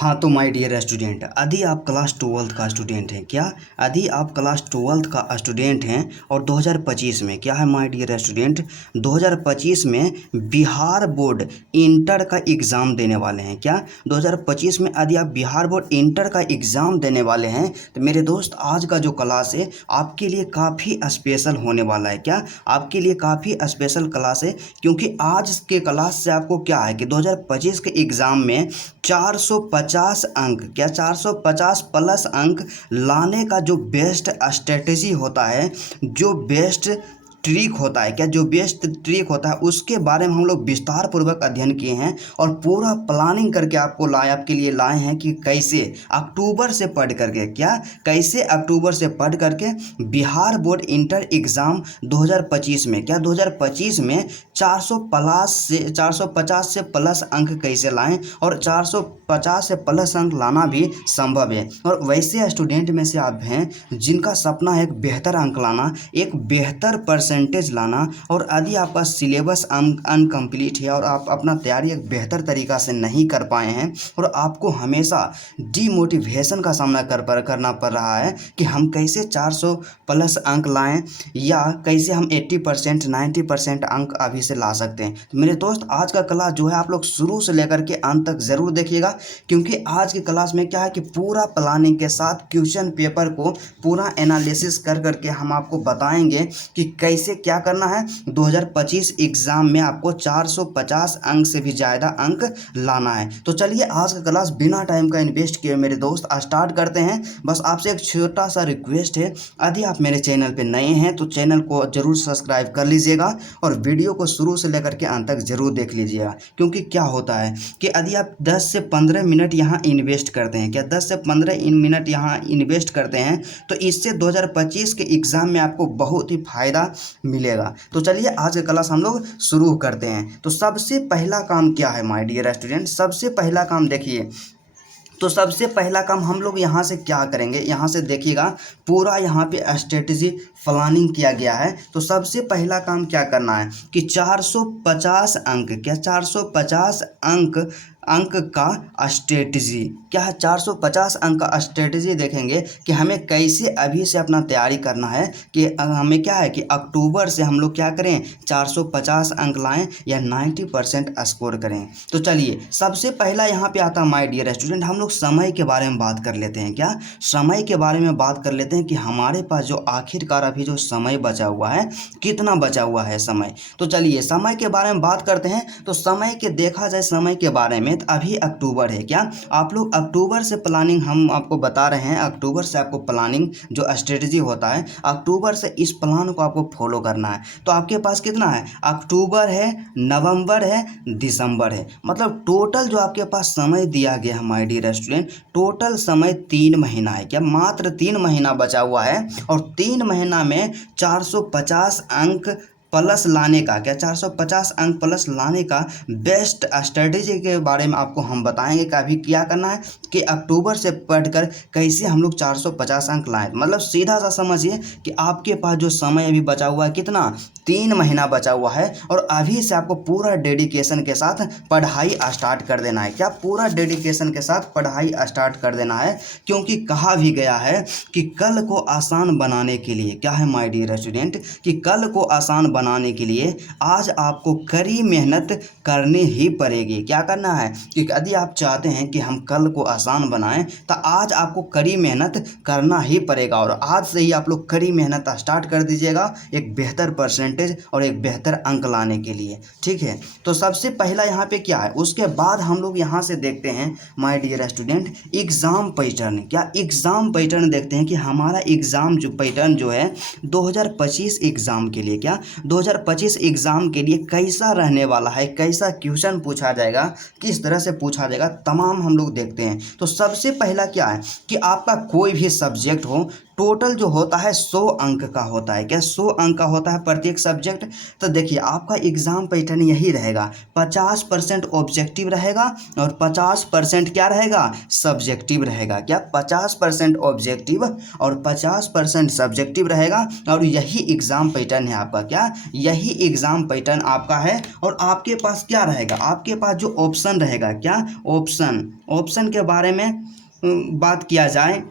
हाँ तो my dear student, यदि आप क्लास 12th का स्टूडेंट हैं क्या, यदि आप क्लास 12th का स्टूडेंट हैं और 2025 में क्या है माय डियर स्टूडेंट, 2025 में बिहार बोर्ड इंटर का एग्ज़ाम देने वाले हैं क्या। 2025 में यदि आप बिहार बोर्ड इंटर का एग्ज़ाम देने वाले हैं तो मेरे दोस्त आज का जो क्लास है आपके लिए काफ़ी स्पेशल होने वाला है क्या, आपके लिए काफ़ी स्पेशल क्लास है। क्योंकि आज के क्लास से आपको क्या है कि 2025 के एग्ज़ाम में 450 अंक क्या 450 प्लस अंक लाने का जो बेस्ट स्ट्रेटेजी होता है, जो बेस्ट ट्रिक होता है क्या, जो बेस्ट ट्रिक होता है उसके बारे में हम लोग विस्तार पूर्वक अध्ययन किए हैं और पूरा प्लानिंग करके आपके लिए लाए हैं कि कैसे अक्टूबर से पढ़ करके क्या, कैसे अक्टूबर से पढ़ करके बिहार बोर्ड इंटर एग्ज़ाम 2025 में क्या 2025 में 450 से प्लस अंक कैसे लाएं और 450 से प्लस अंक लाना भी संभव है। और वैसे स्टूडेंट में से आप हैं जिनका सपना है एक बेहतर अंक लाना, एक बेहतर परसेंटेज लाना, और यदि आपका सिलेबस अनकम्प्लीट है और आप अपना तैयारी एक बेहतर तरीक़ा से नहीं कर पाए हैं और आपको हमेशा डीमोटिवेशन का सामना करना पड़ रहा है कि हम कैसे 400 प्लस अंक लाएं या कैसे हम 80% 90% अंक अभी से ला सकते हैं। तो मेरे दोस्त आज का क्लास जो है आप लोग शुरू से लेकर के अंत तक ज़रूर देखिएगा, क्योंकि आज की क्लास में क्या है कि पूरा प्लानिंग के साथ क्वेश्चन पेपर को पूरा एनालिसिस कर करके हम आपको बताएंगे कि कैसे क्या करना है। 2025 एग्ज़ाम में आपको 450 अंक से भी ज़्यादा अंक लाना है। तो चलिए आज का क्लास बिना टाइम का इन्वेस्ट किए मेरे दोस्त स्टार्ट करते हैं। बस आपसे एक छोटा सा रिक्वेस्ट है, यदि आप मेरे चैनल पे नए हैं तो चैनल को ज़रूर सब्सक्राइब कर लीजिएगा और वीडियो को शुरू से लेकर के अंत तक ज़रूर देख लीजिएगा। क्योंकि क्या होता है कि यदि आप 10 से 15 मिनट यहाँ इन्वेस्ट करते हैं क्या, 10 से 15 मिनट यहाँ इन्वेस्ट करते हैं तो इससे 2025 के एग्ज़ाम में आपको बहुत ही फ़ायदा मिलेगा। तो चलिए आज का क्लास हम लोग शुरू करते हैं। तो सबसे पहला काम क्या है माय डियर स्टूडेंट, सबसे पहला काम देखिए, तो सबसे पहला काम हम लोग यहाँ से क्या करेंगे, यहाँ से देखिएगा पूरा यहाँ पे स्ट्रेटजी प्लानिंग किया गया है। तो सबसे पहला काम क्या करना है कि 450 अंक क्या 450 अंक का स्ट्रेटजी क्या है, 450 अंक का स्ट्रेटजी देखेंगे कि हमें कैसे अभी से अपना तैयारी करना है कि हमें क्या है कि अक्टूबर से हम लोग क्या करें 450 अंक लाएं या 90% स्कोर करें। तो चलिए सबसे पहला यहाँ पे आता है माय डियर स्टूडेंट, हम लोग समय के बारे में बात कर लेते हैं क्या, समय के बारे में बात कर लेते हैं कि हमारे पास जो आखिरकार अभी जो समय बचा हुआ है कितना बचा हुआ है समय। तो चलिए समय के बारे में बात करते हैं। तो समय के देखा जाए समय के बारे में तो अभी अक्टूबर है क्या, आप लोग अक्टूबर से प्लानिंग हम आपको बता रहे हैं, अक्टूबर से आपको प्लानिंग जो स्ट्रेटजी होता है अक्टूबर से इस प्लान को आपको फॉलो करना है। तो आपके पास कितना है, अक्टूबर है, नवंबर है, दिसंबर है, मतलब टोटल जो आपके पास समय दिया गया है माय डियर स्टूडेंट, टोटल समय 3 महीना है क्या, मात्र 3 महीना बचा हुआ है। और 3 महीना में 450 अंक प्लस लाने का क्या 450 अंक प्लस लाने का बेस्ट स्ट्रेटेजी के बारे में आपको हम बताएंगे कि अभी क्या करना है कि अक्टूबर से पढ़कर कैसे हम लोग 450 अंक लाएं। मतलब सीधा सा समझिए कि आपके पास जो समय अभी बचा हुआ है कितना, 3 महीना बचा हुआ है और अभी से आपको पूरा डेडिकेशन के साथ पढ़ाई स्टार्ट कर देना है क्या, पूरा डेडिकेशन के साथ पढ़ाई स्टार्ट कर देना है। क्योंकि कहा भी गया है कि कल को आसान बनाने के लिए क्या है माय डियर स्टूडेंट, कि कल को आसान बनाने के लिए आज आपको कड़ी मेहनत करनी ही पड़ेगी। क्या करना है कि यदि आप चाहते हैं कि हम कल को आसान बनाएं तो आज आपको कड़ी मेहनत करना ही पड़ेगा और आज से ही आप लोग कड़ी मेहनत स्टार्ट कर दीजिएगा एक बेहतर परसेंटेज और एक बेहतर अंक लाने के लिए, ठीक है। तो सबसे पहला यहाँ पे क्या है, उसके बाद हम लोग यहाँ से देखते हैं my dear student exam pattern, क्या एग्ज़ाम पैटर्न देखते हैं कि हमारा एग्ज़ाम जो पैटर्न जो है 2025 एग्ज़ाम के लिए क्या 2025 एग्ज़ाम के लिए कैसा रहने वाला है, कैसा क्वेश्चन पूछा जाएगा, किस तरह से पूछा जाएगा, तमाम हम लोग देखते हैं। तो सबसे पहला क्या है कि आपका कोई भी सब्जेक्ट हो टोटल जो होता है 100 अंक का होता है। क्या 100 अंक का होता है प्रत्येक सब्जेक्ट। तो देखिए आपका एग्जाम पैटर्न यही रहेगा, 50% ऑब्जेक्टिव रहेगा और 50% क्या रहेगा, सब्जेक्टिव रहेगा। क्या 50% ऑब्जेक्टिव और 50% सब्जेक्टिव रहेगा और यही एग्जाम पैटर्न है आपका। क्या यही एग्जाम पैटर्न आपका है। और आपके पास क्या रहेगा, आपके पास जो ऑप्शन रहेगा, क्या ऑप्शन के बारे में बात किया जाए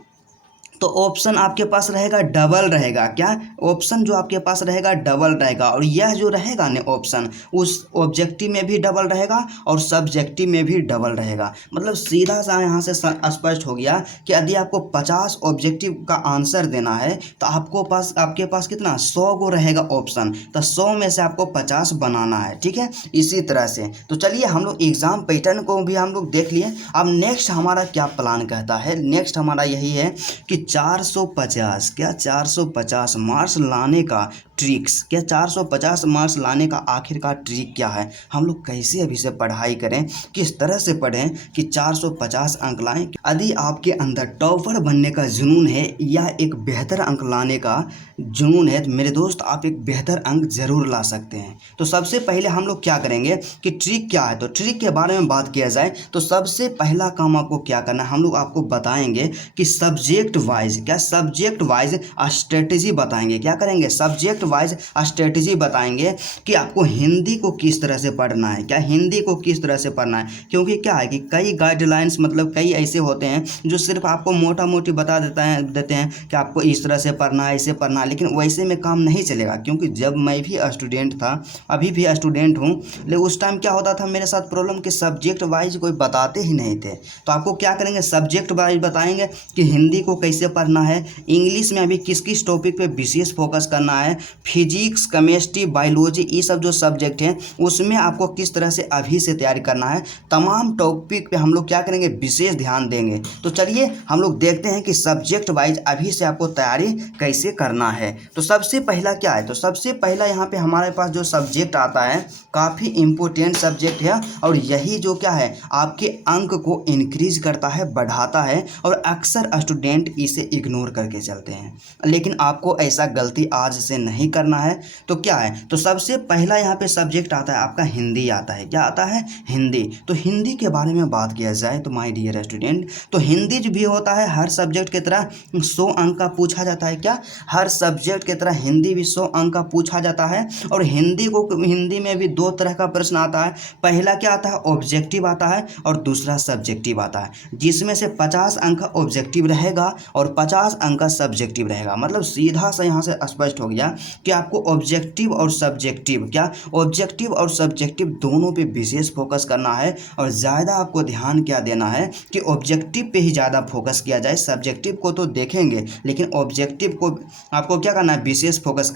तो ऑप्शन आपके पास रहेगा डबल रहेगा। क्या ऑप्शन जो आपके पास रहेगा डबल रहेगा और यह जो रहेगा ना ऑप्शन उस ऑब्जेक्टिव में भी डबल रहेगा और सब्जेक्टिव में भी डबल रहेगा। मतलब सीधा सा यहाँ से स्पष्ट हो गया कि यदि आपको 50 ऑब्जेक्टिव का आंसर देना है तो आपके पास कितना 100 गो रहेगा ऑप्शन, तो 100 में से आपको 50 बनाना है। ठीक है, इसी तरह से। तो चलिए हम लोग एग्जाम पैटर्न को भी हम लोग देख लिए। अब नेक्स्ट हमारा क्या प्लान कहता है, नेक्स्ट हमारा यही है कि 450 क्या 450 मार्क्स लाने का ट्रिक्स, क्या 450 मार्क्स लाने का आखिरकार ट्रिक क्या है, हम लोग कैसे अभी से पढ़ाई करें, किस तरह से पढ़ें कि 450 अंक लाएं। यदि आपके अंदर टॉपर बनने का जुनून है या एक बेहतर अंक लाने का जुनून है तो मेरे दोस्त आप एक बेहतर अंक जरूर ला सकते हैं। तो सबसे पहले हम लोग क्या करेंगे कि ट्रिक क्या है, तो ट्रिक के बारे में बात किया जाए तो सबसे पहला काम आपको क्या करना है, हम लोग आपको बताएंगे कि सब्जेक्ट वाइज, क्या सब्जेक्ट वाइज स्ट्रेटेजी बताएंगे। क्या करेंगे, सब्जेक्ट वाइज स्ट्रेटेजी बताएंगे कि आपको हिंदी को किस तरह से पढ़ना है। क्या हिंदी को किस तरह से पढ़ना है, क्योंकि क्या है कि कई गाइडलाइंस मतलब कई ऐसे होते हैं जो सिर्फ आपको मोटा मोटी बता देते हैं कि आपको इस तरह से पढ़ना है, ऐसे पढ़ना है, लेकिन वैसे में काम नहीं चलेगा। क्योंकि जब मैं भी स्टूडेंट था, अभी भी स्टूडेंट हूँ, लेकिन उस टाइम क्या होता था मेरे साथ प्रॉब्लम कि सब्जेक्ट वाइज कोई बताते ही नहीं थे। तो आपको क्या करेंगे, सब्जेक्ट वाइज बताएंगे कि हिंदी को कैसे पढ़ना है, इंग्लिश में अभी किस किस टॉपिक पे विशेष फोकस करना है, फिजिक्स केमिस्ट्री बायोलॉजी ये सब जो सब्जेक्ट हैं उसमें आपको किस तरह से अभी से तैयारी करना है, तमाम टॉपिक पे हम लोग क्या करेंगे, विशेष ध्यान देंगे। तो चलिए हम लोग देखते हैं कि सब्जेक्ट वाइज अभी से आपको तैयारी कैसे करना है। तो सबसे पहला क्या है, तो सबसे पहला यहाँ पे हमारे पास जो सब्जेक्ट आता है काफ़ी इम्पोर्टेंट सब्जेक्ट है और यही जो क्या है आपके अंक को इंक्रीज करता है, बढ़ाता है और अक्सर स्टूडेंट इसे इग्नोर करके चलते हैं। लेकिन आपको ऐसा गलती आज से नहीं करना है। तो क्या है, तो सबसे पहला यहाँ पे सब्जेक्ट आता है आपका हिंदी आता है। क्या आता है, हिंदी। तो हिंदी के बारे में बात किया जाए तो माय डियर स्टूडेंट, तो हिंदी जो भी होता है हर सब्जेक्ट की तरह 100 अंक का पूछा जाता है। क्या हर सब्जेक्ट की तरह हिंदी भी 100 अंक का पूछा जाता है और हिंदी में भी दो तरह का प्रश्न आता है। पहला क्या आता है, ऑब्जेक्टिव आता है और दूसरा सब्जेक्टिव आता है, जिसमें से 50 अंक का ऑब्जेक्टिव रहेगा और 50 अंक का सब्जेक्टिव रहेगा। मतलब सीधा सा यहाँ से स्पष्ट हो गया कि आपको ऑब्जेक्टिव और सब्जेक्टिव, क्या ऑब्जेक्टिव और सब्जेक्टिव दोनों पे विशेष फोकस करना है और ज़्यादा आपको ध्यान क्या देना है कि ऑब्जेक्टिव पे ही ज़्यादा फोकस किया जाए। सब्जेक्टिव को तो देखेंगे लेकिन ऑब्जेक्टिव को आपको क्या करना है, विशेष फोकस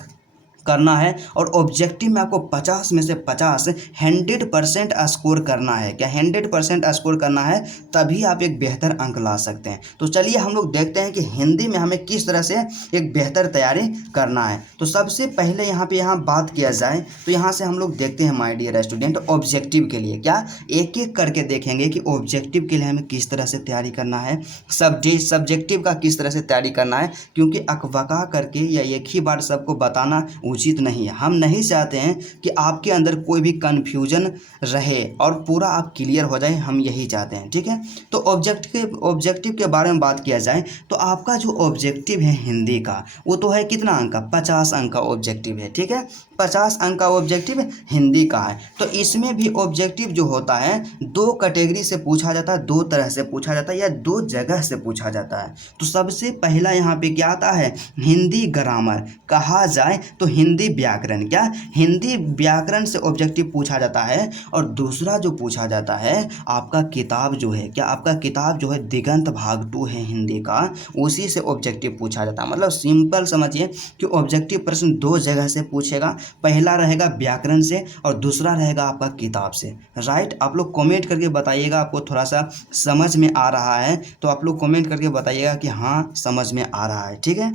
करना है। और ऑब्जेक्टिव में आपको 50 में से 50 100% स्कोर करना है। क्या 100% स्कोर करना है, तभी आप एक बेहतर अंक ला सकते हैं। तो चलिए हम लोग देखते हैं कि हिंदी में हमें किस तरह से एक बेहतर तैयारी करना है। तो सबसे पहले यहाँ बात किया जाए तो यहाँ से हम लोग देखते हैं माय डियर स्टूडेंट, ऑब्जेक्टिव के लिए क्या एक एक करके देखेंगे कि ऑब्जेक्टिव के लिए हमें किस तरह से तैयारी करना है, सब्जेक्टिव का किस तरह से तैयारी करना है। क्योंकि अकबका करके या एक ही बार सबको बताना उचित नहीं है। हम नहीं चाहते हैं कि आपके अंदर कोई भी कन्फ्यूजन रहे और पूरा आप क्लियर हो जाए, हम यही चाहते हैं। ठीक है, तो ऑब्जेक्टिव के बारे में बात किया जाए तो आपका जो ऑब्जेक्टिव है हिंदी का वो तो है कितना अंक का, 50 अंक का ऑब्जेक्टिव है। ठीक है, 50 अंक का ऑब्जेक्टिव हिंदी का है। तो इसमें भी ऑब्जेक्टिव जो होता है दो कैटेगरी से पूछा जाता है, दो तरह से पूछा जाता है या दो जगह से पूछा जाता है। तो सबसे पहला यहाँ पे क्या आता है, हिंदी ग्रामर, कहा जाए तो हिंदी व्याकरण। क्या हिंदी व्याकरण से ऑब्जेक्टिव पूछा जाता है। और दूसरा जो पूछा जाता है आपका किताब जो है, क्या आपका किताब जो है दिगंत भाग 2 है हिंदी का, उसी से ऑब्जेक्टिव पूछा जाता है। मतलब सिंपल समझिए कि ऑब्जेक्टिव प्रश्न दो जगह से पूछेगा, पहला रहेगा व्याकरण से और दूसरा रहेगा आपका किताब से। राइट, आप लोग कमेंट करके बताइएगा आपको थोड़ा सा समझ में आ रहा है, तो आप लोग कमेंट करके बताइएगा कि हाँ समझ में आ रहा है। ठीक है,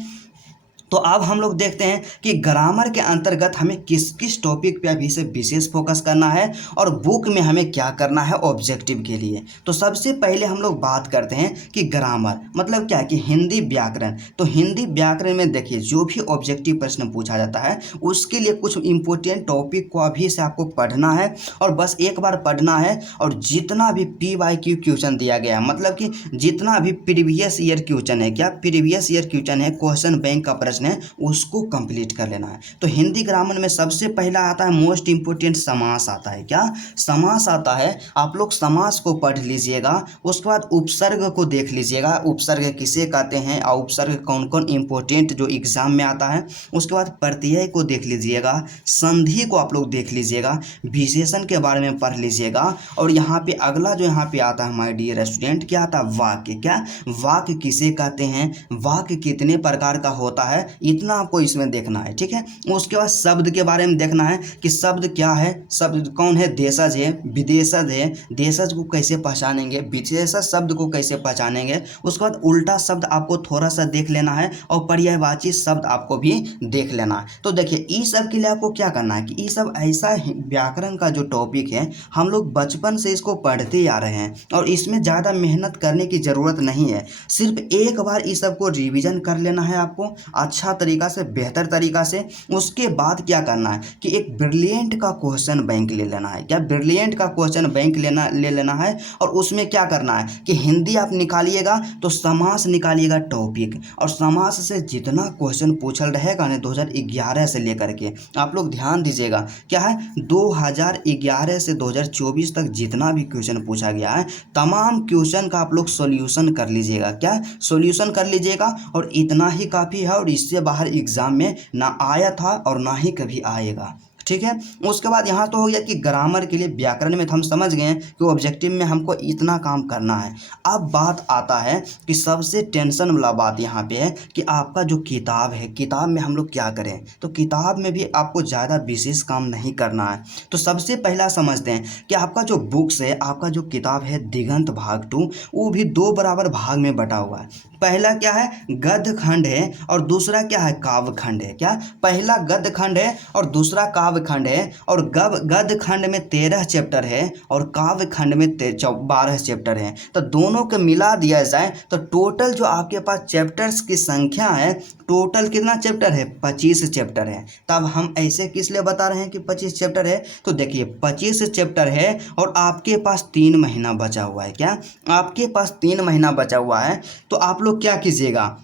तो अब हम लोग देखते हैं कि ग्रामर के अंतर्गत हमें किस किस टॉपिक पे अभी से विशेष फोकस करना है और बुक में हमें क्या करना है ऑब्जेक्टिव के लिए। तो सबसे पहले हम लोग बात करते हैं कि ग्रामर मतलब क्या कि हिंदी व्याकरण। तो हिंदी व्याकरण में देखिए जो भी ऑब्जेक्टिव प्रश्न पूछा जाता है उसके लिए कुछ इंपॉर्टेंट टॉपिक को अभी से आपको पढ़ना है और बस एक बार पढ़ना है। और जितना भी PYQ क्वेश्चन दिया गया है मतलब कि जितना भी प्रीवियस ईयर क्वेश्चन है, क्या प्रीवियस ईयर क्वेश्चन है, क्वेश्चन बैंक का प्रश्न है, उसको कंप्लीट कर लेना है। तो हिंदी ग्रामर में सबसे पहला आता है मोस्ट इंपोर्टेंट समास आता है। क्या समास आता है, आप लोग समास को पढ़ लीजिएगा। उसके बाद उपसर्ग को देख लीजिएगा, उपसर्ग किसे कहते हैं और उपसर्ग कौन कौन इंपॉर्टेंट जो एग्जाम में आता है। उसके बाद प्रत्यय को देख लीजिएगा, संधि को आप लोग देख लीजिएगा, विशेषण के बारे में पढ़ लीजिएगा। और यहाँ पे अगला जो यहाँ पे आता है माय डियर स्टूडेंट क्या आता है वाक्य। क्या वाक्य किसे कहते हैं, वाक्य कितने प्रकार का होता है, इतना आपको इसमें देखना है। ठीक है, उसके बाद शब्द के बारे में देखना है कि शब्द क्या है, शब्द कौन है, देशज है, विदेशज है, देशज को कैसे पहचानेंगे, विशेषज शब्द को कैसे पहचानेंगे। उसके बाद उल्टा शब्द आपको थोड़ा सा देख लेना है और पर्यायवाची शब्द आपको भी देख लेना है। तो देखिए इस सब के लिए आपको क्या करना है कि ये सब ऐसा व्याकरण का जो टॉपिक है हम लोग बचपन से इसको पढ़ते आ रहे हैं और इसमें ज़्यादा मेहनत करने की ज़रूरत नहीं है। सिर्फ एक बार इस सब को रिवीजन कर लेना है आपको अच्छा तरीका से, बेहतर तरीका से। उसके बाद क्या करना है कि एक ब्रिलियंट का क्वेश्चन बैंक ले लेना है। क्या ब्रिलियंट का क्वेश्चन बैंक ले लेना है और उसमें क्या करना है कि हिंदी आप निकालिएगा तो समास निकालिएगा टॉपिक। और समास से जितना क्वेश्चन पूछल रहेगा ना 2011 से लेकर के, आप लोग ध्यान दीजिएगा क्या है 2011 से 2024 तक जितना भी क्वेश्चन पूछा गया है तमाम क्वेश्चन का आप लोग सॉल्यूशन कर लीजिएगा। क्या सॉल्यूशन कर लीजिएगा और इतना ही काफ़ी है और इससे बाहर एग्जाम में ना आया था और ना ही कभी आएगा। ठीक है, उसके बाद यहाँ तो हो गया कि ग्रामर के लिए व्याकरण में तो हम समझ गए हैं कि ऑब्जेक्टिव में हमको इतना काम करना है। अब बात आता है कि सबसे टेंशन वाला बात यहाँ पे है कि आपका जो किताब है, किताब में हम लोग क्या करें। तो किताब में भी आपको ज़्यादा विशेष काम नहीं करना है। तो सबसे पहला समझते हैं कि आपका जो बुक्स है, आपका जो किताब है दिगंत भाग 2, वो भी 2 बराबर भाग में बटा हुआ है। पहला क्या है गद्य खंड है और दूसरा क्या है काव्य खंड है। क्या पहला गद्य खंड है और दूसरा काव्य खंड है। और गद्य खंड में 13 चैप्टर है और काव्य खंड में 12 चैप्टर है। तो दोनों को मिला दिया जाए तो टोटल जो आपके पास चैप्टर्स की संख्या है, टोटल कितना चैप्टर है 25 चैप्टर है। तब हम ऐसे किस लिए बता रहे हैं कि 25 चैप्टर है। तो देखिए 25 चैप्टर है और आपके पास 3 महीना बचा हुआ है। क्या आपके पास 3 महीना बचा हुआ है। तो आप लोग क्या कीजिएगा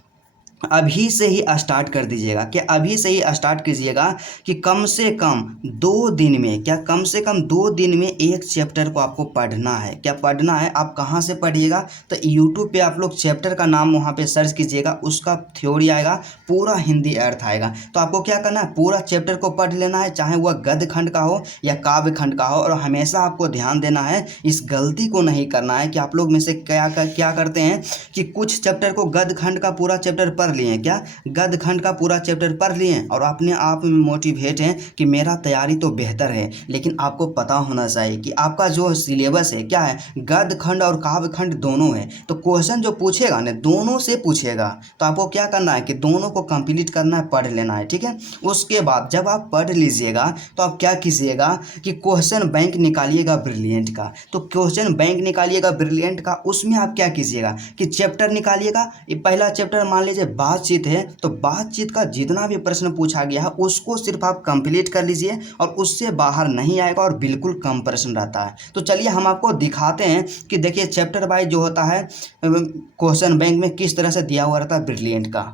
अभी से ही स्टार्ट कर दीजिएगा कि अभी से ही स्टार्ट कीजिएगा कि कम से कम 2 दिन में, क्या कम से कम 2 दिन में एक चैप्टर को आपको पढ़ना है। क्या पढ़ना है, आप कहाँ से पढ़िएगा तो यूट्यूब पे आप लोग चैप्टर का नाम वहाँ पे सर्च कीजिएगा, उसका थ्योरी आएगा, पूरा हिंदी अर्थ आएगा। तो आपको क्या करना है पूरा चैप्टर को पढ़ लेना है, चाहे वह गद्य खंड का हो या काव्य खंड का हो। और हमेशा आपको ध्यान देना है, इस गलती को नहीं करना है कि आप लोग में से क्या करते हैं कि कुछ चैप्टर को गद्य खंड का पूरा चैप्टर पढ़ लिए, क्या गद्य खंड का पूरा चैप्टर पढ़ लिए और अपने आप में मोटिवेट हैं कि मेरा तैयारी तो बेहतर है। लेकिन आपको पता होना चाहिए कि आपका जो सिलेबस है क्या है गद्य खंड और काव्य खंड दोनों है। तो क्वेश्चन जो पूछेगा ना दोनों से पूछेगा, तो आपको क्या करना है कि दोनों को कंप्लीट करना है, पढ़ लेना है। ठीक है, उसके बाद जब आप पढ़ लीजिएगा तो आप क्या कीजिएगा कि क्वेश्चन बैंक निकालिएगा ब्रिलियंट का। तो क्वेश्चन बैंक निकालिएगा ब्रिलियंट का, उसमें आप क्या कीजिएगा कि चैप्टर निकालिएगा। ये पहला चैप्टर मान लीजिए बातचीत है, तो बातचीत का जितना भी प्रश्न पूछा गया है उसको सिर्फ आप कंप्लीट कर लीजिए और उससे बाहर नहीं आएगा और बिल्कुल कम प्रश्न रहता है। तो चलिए हम आपको दिखाते हैं कि देखिए चैप्टर वाइज जो होता है क्वेश्चन बैंक में किस तरह से दिया हुआ रहता है ब्रिलियंट का।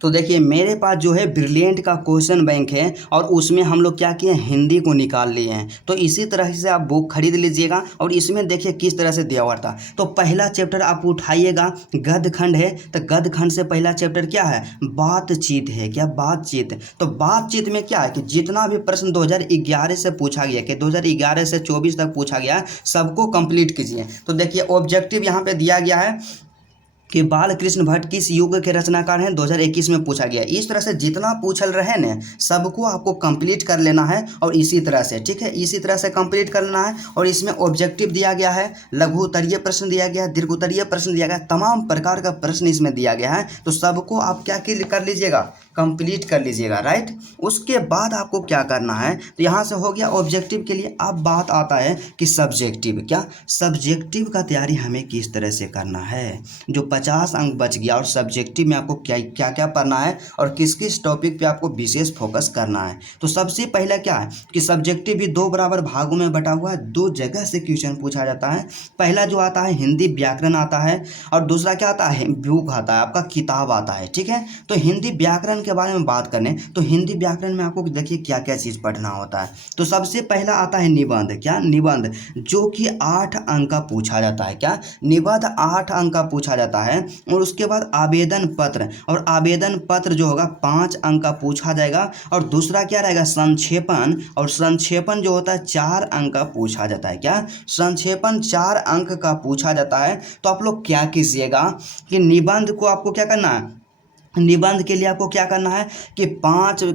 तो देखिए मेरे पास जो है ब्रिलियंट का क्वेश्चन बैंक है और उसमें हम लोग क्या किए हिंदी को निकाल लिए हैं। तो इसी तरह से आप बुक खरीद लीजिएगा और इसमें देखिए किस तरह से दिया हुआ था। तो पहला चैप्टर आप उठाइएगा, गद्य खंड है, तो गद्य खंड से पहला चैप्टर क्या है बातचीत है। क्या बातचीत। तो बातचीत में क्या है कि जितना भी प्रश्न 2011 से पूछा गया कि 2011 से 24 तक पूछा गया सबको कंप्लीट कीजिए। तो देखिए ऑब्जेक्टिव यहाँ पे दिया गया है कि बाल कृष्ण भट्ट किस युग के रचनाकार हैं, 2021 में पूछा गया। इस तरह से जितना पूछल रहे न सबको आपको कंप्लीट कर लेना है और इसी तरह से, ठीक है, इसी तरह से कंप्लीट कर लेना है। और इसमें ऑब्जेक्टिव दिया गया है, लघु उत्तरीय प्रश्न दिया गया है, दीर्घ उत्तरीय प्रश्न दिया गया है, तमाम प्रकार का प्रश्न इसमें दिया गया है। तो सबको आप क्या कर लीजिएगा, कंप्लीट कर लीजिएगा, राइट। उसके बाद आपको क्या करना है, तो यहाँ से हो गया ऑब्जेक्टिव के लिए। अब बात आता है कि सब्जेक्टिव, क्या सब्जेक्टिव का तैयारी हमें किस तरह से करना है। जो 50 अंक बच गया और सब्जेक्टिव में आपको क्या क्या क्या पढ़ना है और किस किस टॉपिक पे आपको विशेष फोकस करना है। तो सबसे पहला क्या है कि सब्जेक्टिव भी 2 बराबर भागों में बटा हुआ है, 2 जगह से क्वेश्चन पूछा जाता है। पहला जो आता है हिंदी व्याकरण आता है और दूसरा क्या आता है, बुक आता है, आपका किताब आता है, ठीक है। तो हिंदी व्याकरण के बारे में बात करें तो हिंदी व्याकरण में आपको देखिए क्या क्या चीज़ पढ़ना होता है। तो सबसे पहला आता है निबंध, क्या निबंध, जो कि 8 अंक का पूछा जाता है। क्या निबंध 8 अंक का पूछा जाता है। और उसके बाद आवेदन पत्र, और आवेदन पत्र जो होगा 5 अंक का पूछा जाएगा। और दूसरा क्या रहेगा, संक्षेपण, और संक्षेपण जो होता है 4 अंक का पूछा जाता है। क्या संक्षेपण 4 अंक का पूछा जाता है। तो आप लोग क्या कीजिएगा कि निबंध को आपको क्या करना है, निबंध के लिए आपको क्या करना है कि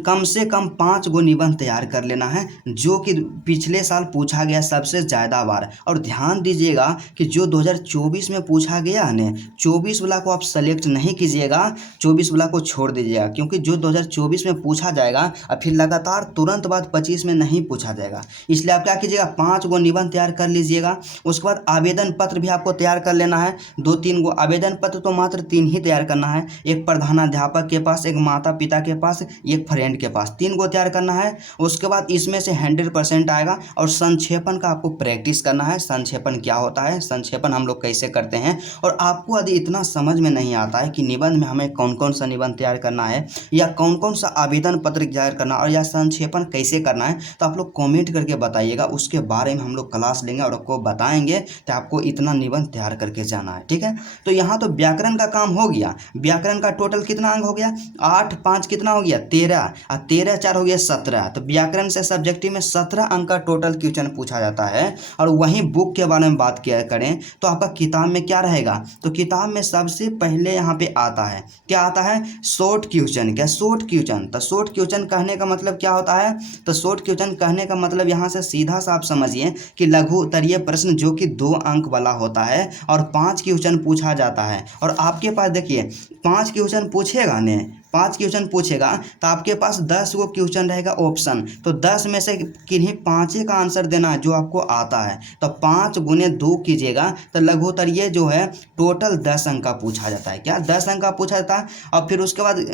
कम से कम 5 गो निबंध तैयार कर लेना है, जो कि पिछले साल पूछा गया सबसे ज़्यादा बार। और ध्यान दीजिएगा कि जो 2024 में पूछा गया है ना, 24 वाला को आप सेलेक्ट नहीं कीजिएगा, 24 वाला को छोड़ दीजिएगा, क्योंकि जो 2024 में पूछा जाएगा और फिर लगातार तुरंत बाद 25 में नहीं पूछा जाएगा। इसलिए आप क्या कीजिएगा, 5 गो निबंध तैयार कर लीजिएगा। उसके बाद आवेदन पत्र भी आपको तैयार कर लेना है, 2-3 गो आवेदन पत्र, तो मात्र 3 ही तैयार करना है। एक प्रधानाध्यापक के पास, एक माता पिता के पास, एक फ्रेंड के पास, 3 गो तैयार करना है। उसके बाद इसमें से 100% आएगा। और संक्षेपण का आपको प्रैक्टिस करना है। संक्षेपण क्या होता है, संक्षेपण हम लोग कैसे करते हैं। और आपको यदि इतना समझ में नहीं आता है कि निबंध में हमें कौन कौन सा निबंध तैयार करना है या कौन कौन सा आवेदन पत्र तैयार करना और या संक्षेपण कैसे करना है, तो आप लोग कॉमेंट करके बताइएगा। उसके बारे में हम लोग क्लास लेंगे और आपको बताएंगे कि आपको इतना निबंध तैयार करके जाना है, ठीक है। तो यहाँ तो व्याकरण का काम हो गया। व्याकरण का टोटल कितना अंक हो गया, 8 5 कितना हो गया 13, और 13 4 हो गया 17। तो व्याकरण से सब्जेक्टिव में 17 अंक का टोटल क्वेश्चन पूछा जाता है। और वहीं बुक के बारे में बात किया करें तो आपका किताब में क्या रहेगा, तो किताब में सबसे पहले यहाँ पे आता है, क्या आता है, शॉर्ट क्वेश्चन। क्या शॉर्ट क्वेश्चन, तो शॉर्ट क्वेश्चन कहने का मतलब क्या होता है, तो शॉर्ट क्वेश्चन कहने का मतलब यहाँ से सीधा सा आप समझिए कि लघु उत्तरीय प्रश्न जो कि 2 अंक वाला होता है और 5 क्वेश्चन पूछा जाता है। और आपके पास देखिए 5 क्वेश्चन पूछेगा ने, 5 क्वेश्चन पूछेगा तो आपके पास 10 गो क्वेश्चन रहेगा ऑप्शन। तो 10 में से किन्हीं 5 का आंसर देना है जो आपको आता है। तो 5 गुने 2 कीजिएगा तो लघु उत्तरीय जो है टोटल 10 अंक का पूछा जाता है। क्या 10 अंक का पूछा जाता है। और फिर उसके बाद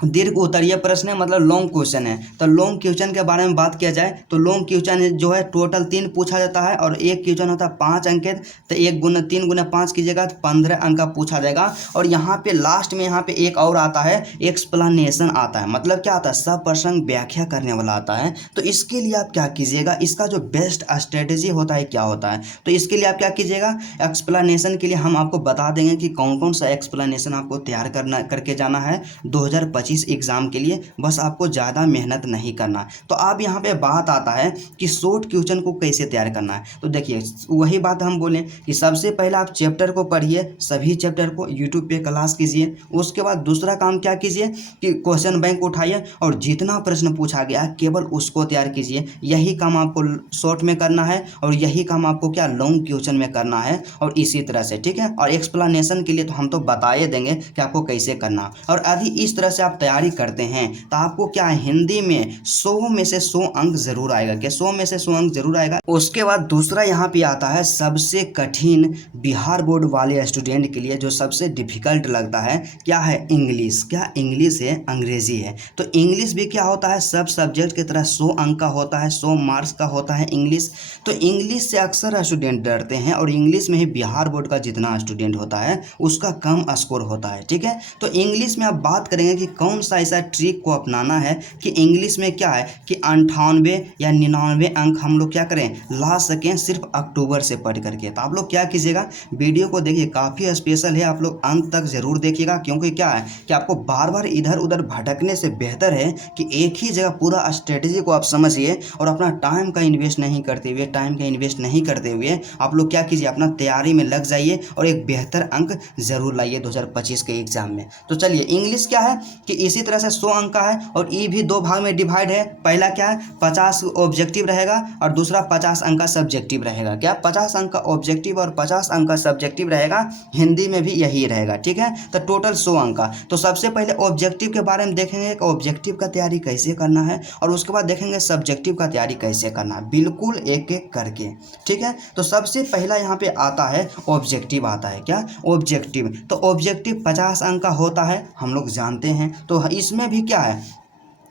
दीर्घ उत्तरीय प्रश्न है, मतलब लॉन्ग क्वेश्चन है। तो लॉन्ग क्वेश्चन के बारे में बात किया जाए तो लॉन्ग क्वेश्चन जो है टोटल 3 पूछा जाता है और एक क्वेश्चन होता है 5 अंक के। तो 1 गुना 3 गुना 5 कीजिएगा तो 15 अंक का पूछा जाएगा। और यहाँ पे लास्ट में यहाँ पे एक और आता है, एक्सप्लेनेशन आता है। मतलब क्या आता है, सब प्रसंग व्याख्या करने वाला आता है। तो इसके लिए आप क्या कीजिएगा, इसका जो बेस्ट स्ट्रेटेजी होता है क्या होता है, तो इसके लिए आप क्या कीजिएगा, एक्सप्लेनेशन के लिए हम आपको बता देंगे कि कौन कौन सा एक्सप्लेनेशन आपको तैयार करके जाना है 2025 एग्जाम के लिए। बस आपको ज़्यादा मेहनत नहीं करना। तो अब यहाँ पे बात आता है कि शॉर्ट क्वेश्चन को कैसे तैयार करना है। तो देखिए वही बात हम बोलें कि सबसे पहले आप चैप्टर को पढ़िए, सभी चैप्टर को यूट्यूब पे क्लास कीजिए। उसके बाद दूसरा काम क्या कीजिए कि क्वेश्चन बैंक उठाइए और जितना प्रश्न पूछा गया है केवल उसको तैयार कीजिए। यही काम आपको शॉर्ट में करना है और यही काम आपको क्या लॉन्ग क्वेश्चन में करना है। और इसी तरह से, ठीक है। और एक्सप्लेनेशन के लिए तो हम तो बता ही देंगे कि आपको कैसे करना। और यदि इस तरह से आप तैयारी करते हैं तो आपको क्या है, हिंदी में 100 में से 100 अंक जरूर आएगा। क्या 100 में से 100 अंक जरूर आएगा। उसके बाद दूसरा यहाँ पे आता है सबसे कठिन बिहार बोर्ड वाले स्टूडेंट के लिए जो सबसे डिफिकल्ट लगता है, क्या है, इंग्लिश। क्या इंग्लिश है, अंग्रेजी है। तो इंग्लिश भी क्या होता है, सब सब्जेक्ट की तरह 100 अंक का होता है, 100 मार्क्स का होता है इंग्लिश। तो इंग्लिश से अक्सर स्टूडेंट डरते हैं और इंग्लिश में ही बिहार बोर्ड का जितना स्टूडेंट होता है उसका कम स्कोर होता है, ठीक है। तो इंग्लिश में आप बात करेंगे कि कौन सा ऐसा ट्रिक को अपनाना है कि इंग्लिश में क्या है कि 98 या 99 अंक हम लोग क्या करें ला सकें सिर्फ अक्टूबर से पढ़ करके। तो आप लोग क्या कीजिएगा, वीडियो को देखिए, काफ़ी स्पेशल है, आप लोग अंत तक ज़रूर देखिएगा, क्योंकि क्या है कि आपको बार बार इधर उधर भटकने से बेहतर है कि एक ही जगह पूरा स्ट्रेटजी को आप समझिए और अपना टाइम का इन्वेस्ट नहीं करते हुए आप लोग क्या कीजिए, अपना तैयारी में लग जाइए और एक बेहतर अंक जरूर लाइए 2025 के एग्जाम में। तो चलिए, इंग्लिश क्या है कि इसी तरह से 100 अंक का है और ई भी दो भाग में डिवाइड है। पहला क्या है 50 ऑब्जेक्टिव रहेगा और दूसरा 50 अंक का सब्जेक्टिव रहेगा। क्या 50 अंक का ऑब्जेक्टिव और 50 अंक का सब्जेक्टिव रहेगा, हिंदी में भी यही रहेगा, ठीक है। तो टोटल 100 अंक का। तो सबसे पहले ऑब्जेक्टिव के बारे में देखेंगे कि ऑब्जेक्टिव का तैयारी कैसे करना है और उसके बाद देखेंगे सब्जेक्टिव का तैयारी कैसे करना है, बिल्कुल एक एक करके, ठीक है। तो सबसे पहला यहाँ पे आता है ऑब्जेक्टिव, आता है क्या ऑब्जेक्टिव। तो ऑब्जेक्टिव 50 अंक का होता है, हम लोग जानते हैं। तो इसमें भी क्या है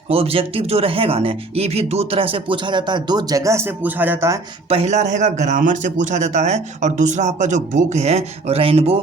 ऑब्जेक्टिव जो रहेगा ना, ये भी दो तरह से पूछा जाता है, दो जगह से पूछा जाता है। पहला रहेगा ग्रामर से पूछा जाता है और दूसरा आपका जो बुक है रेनबो,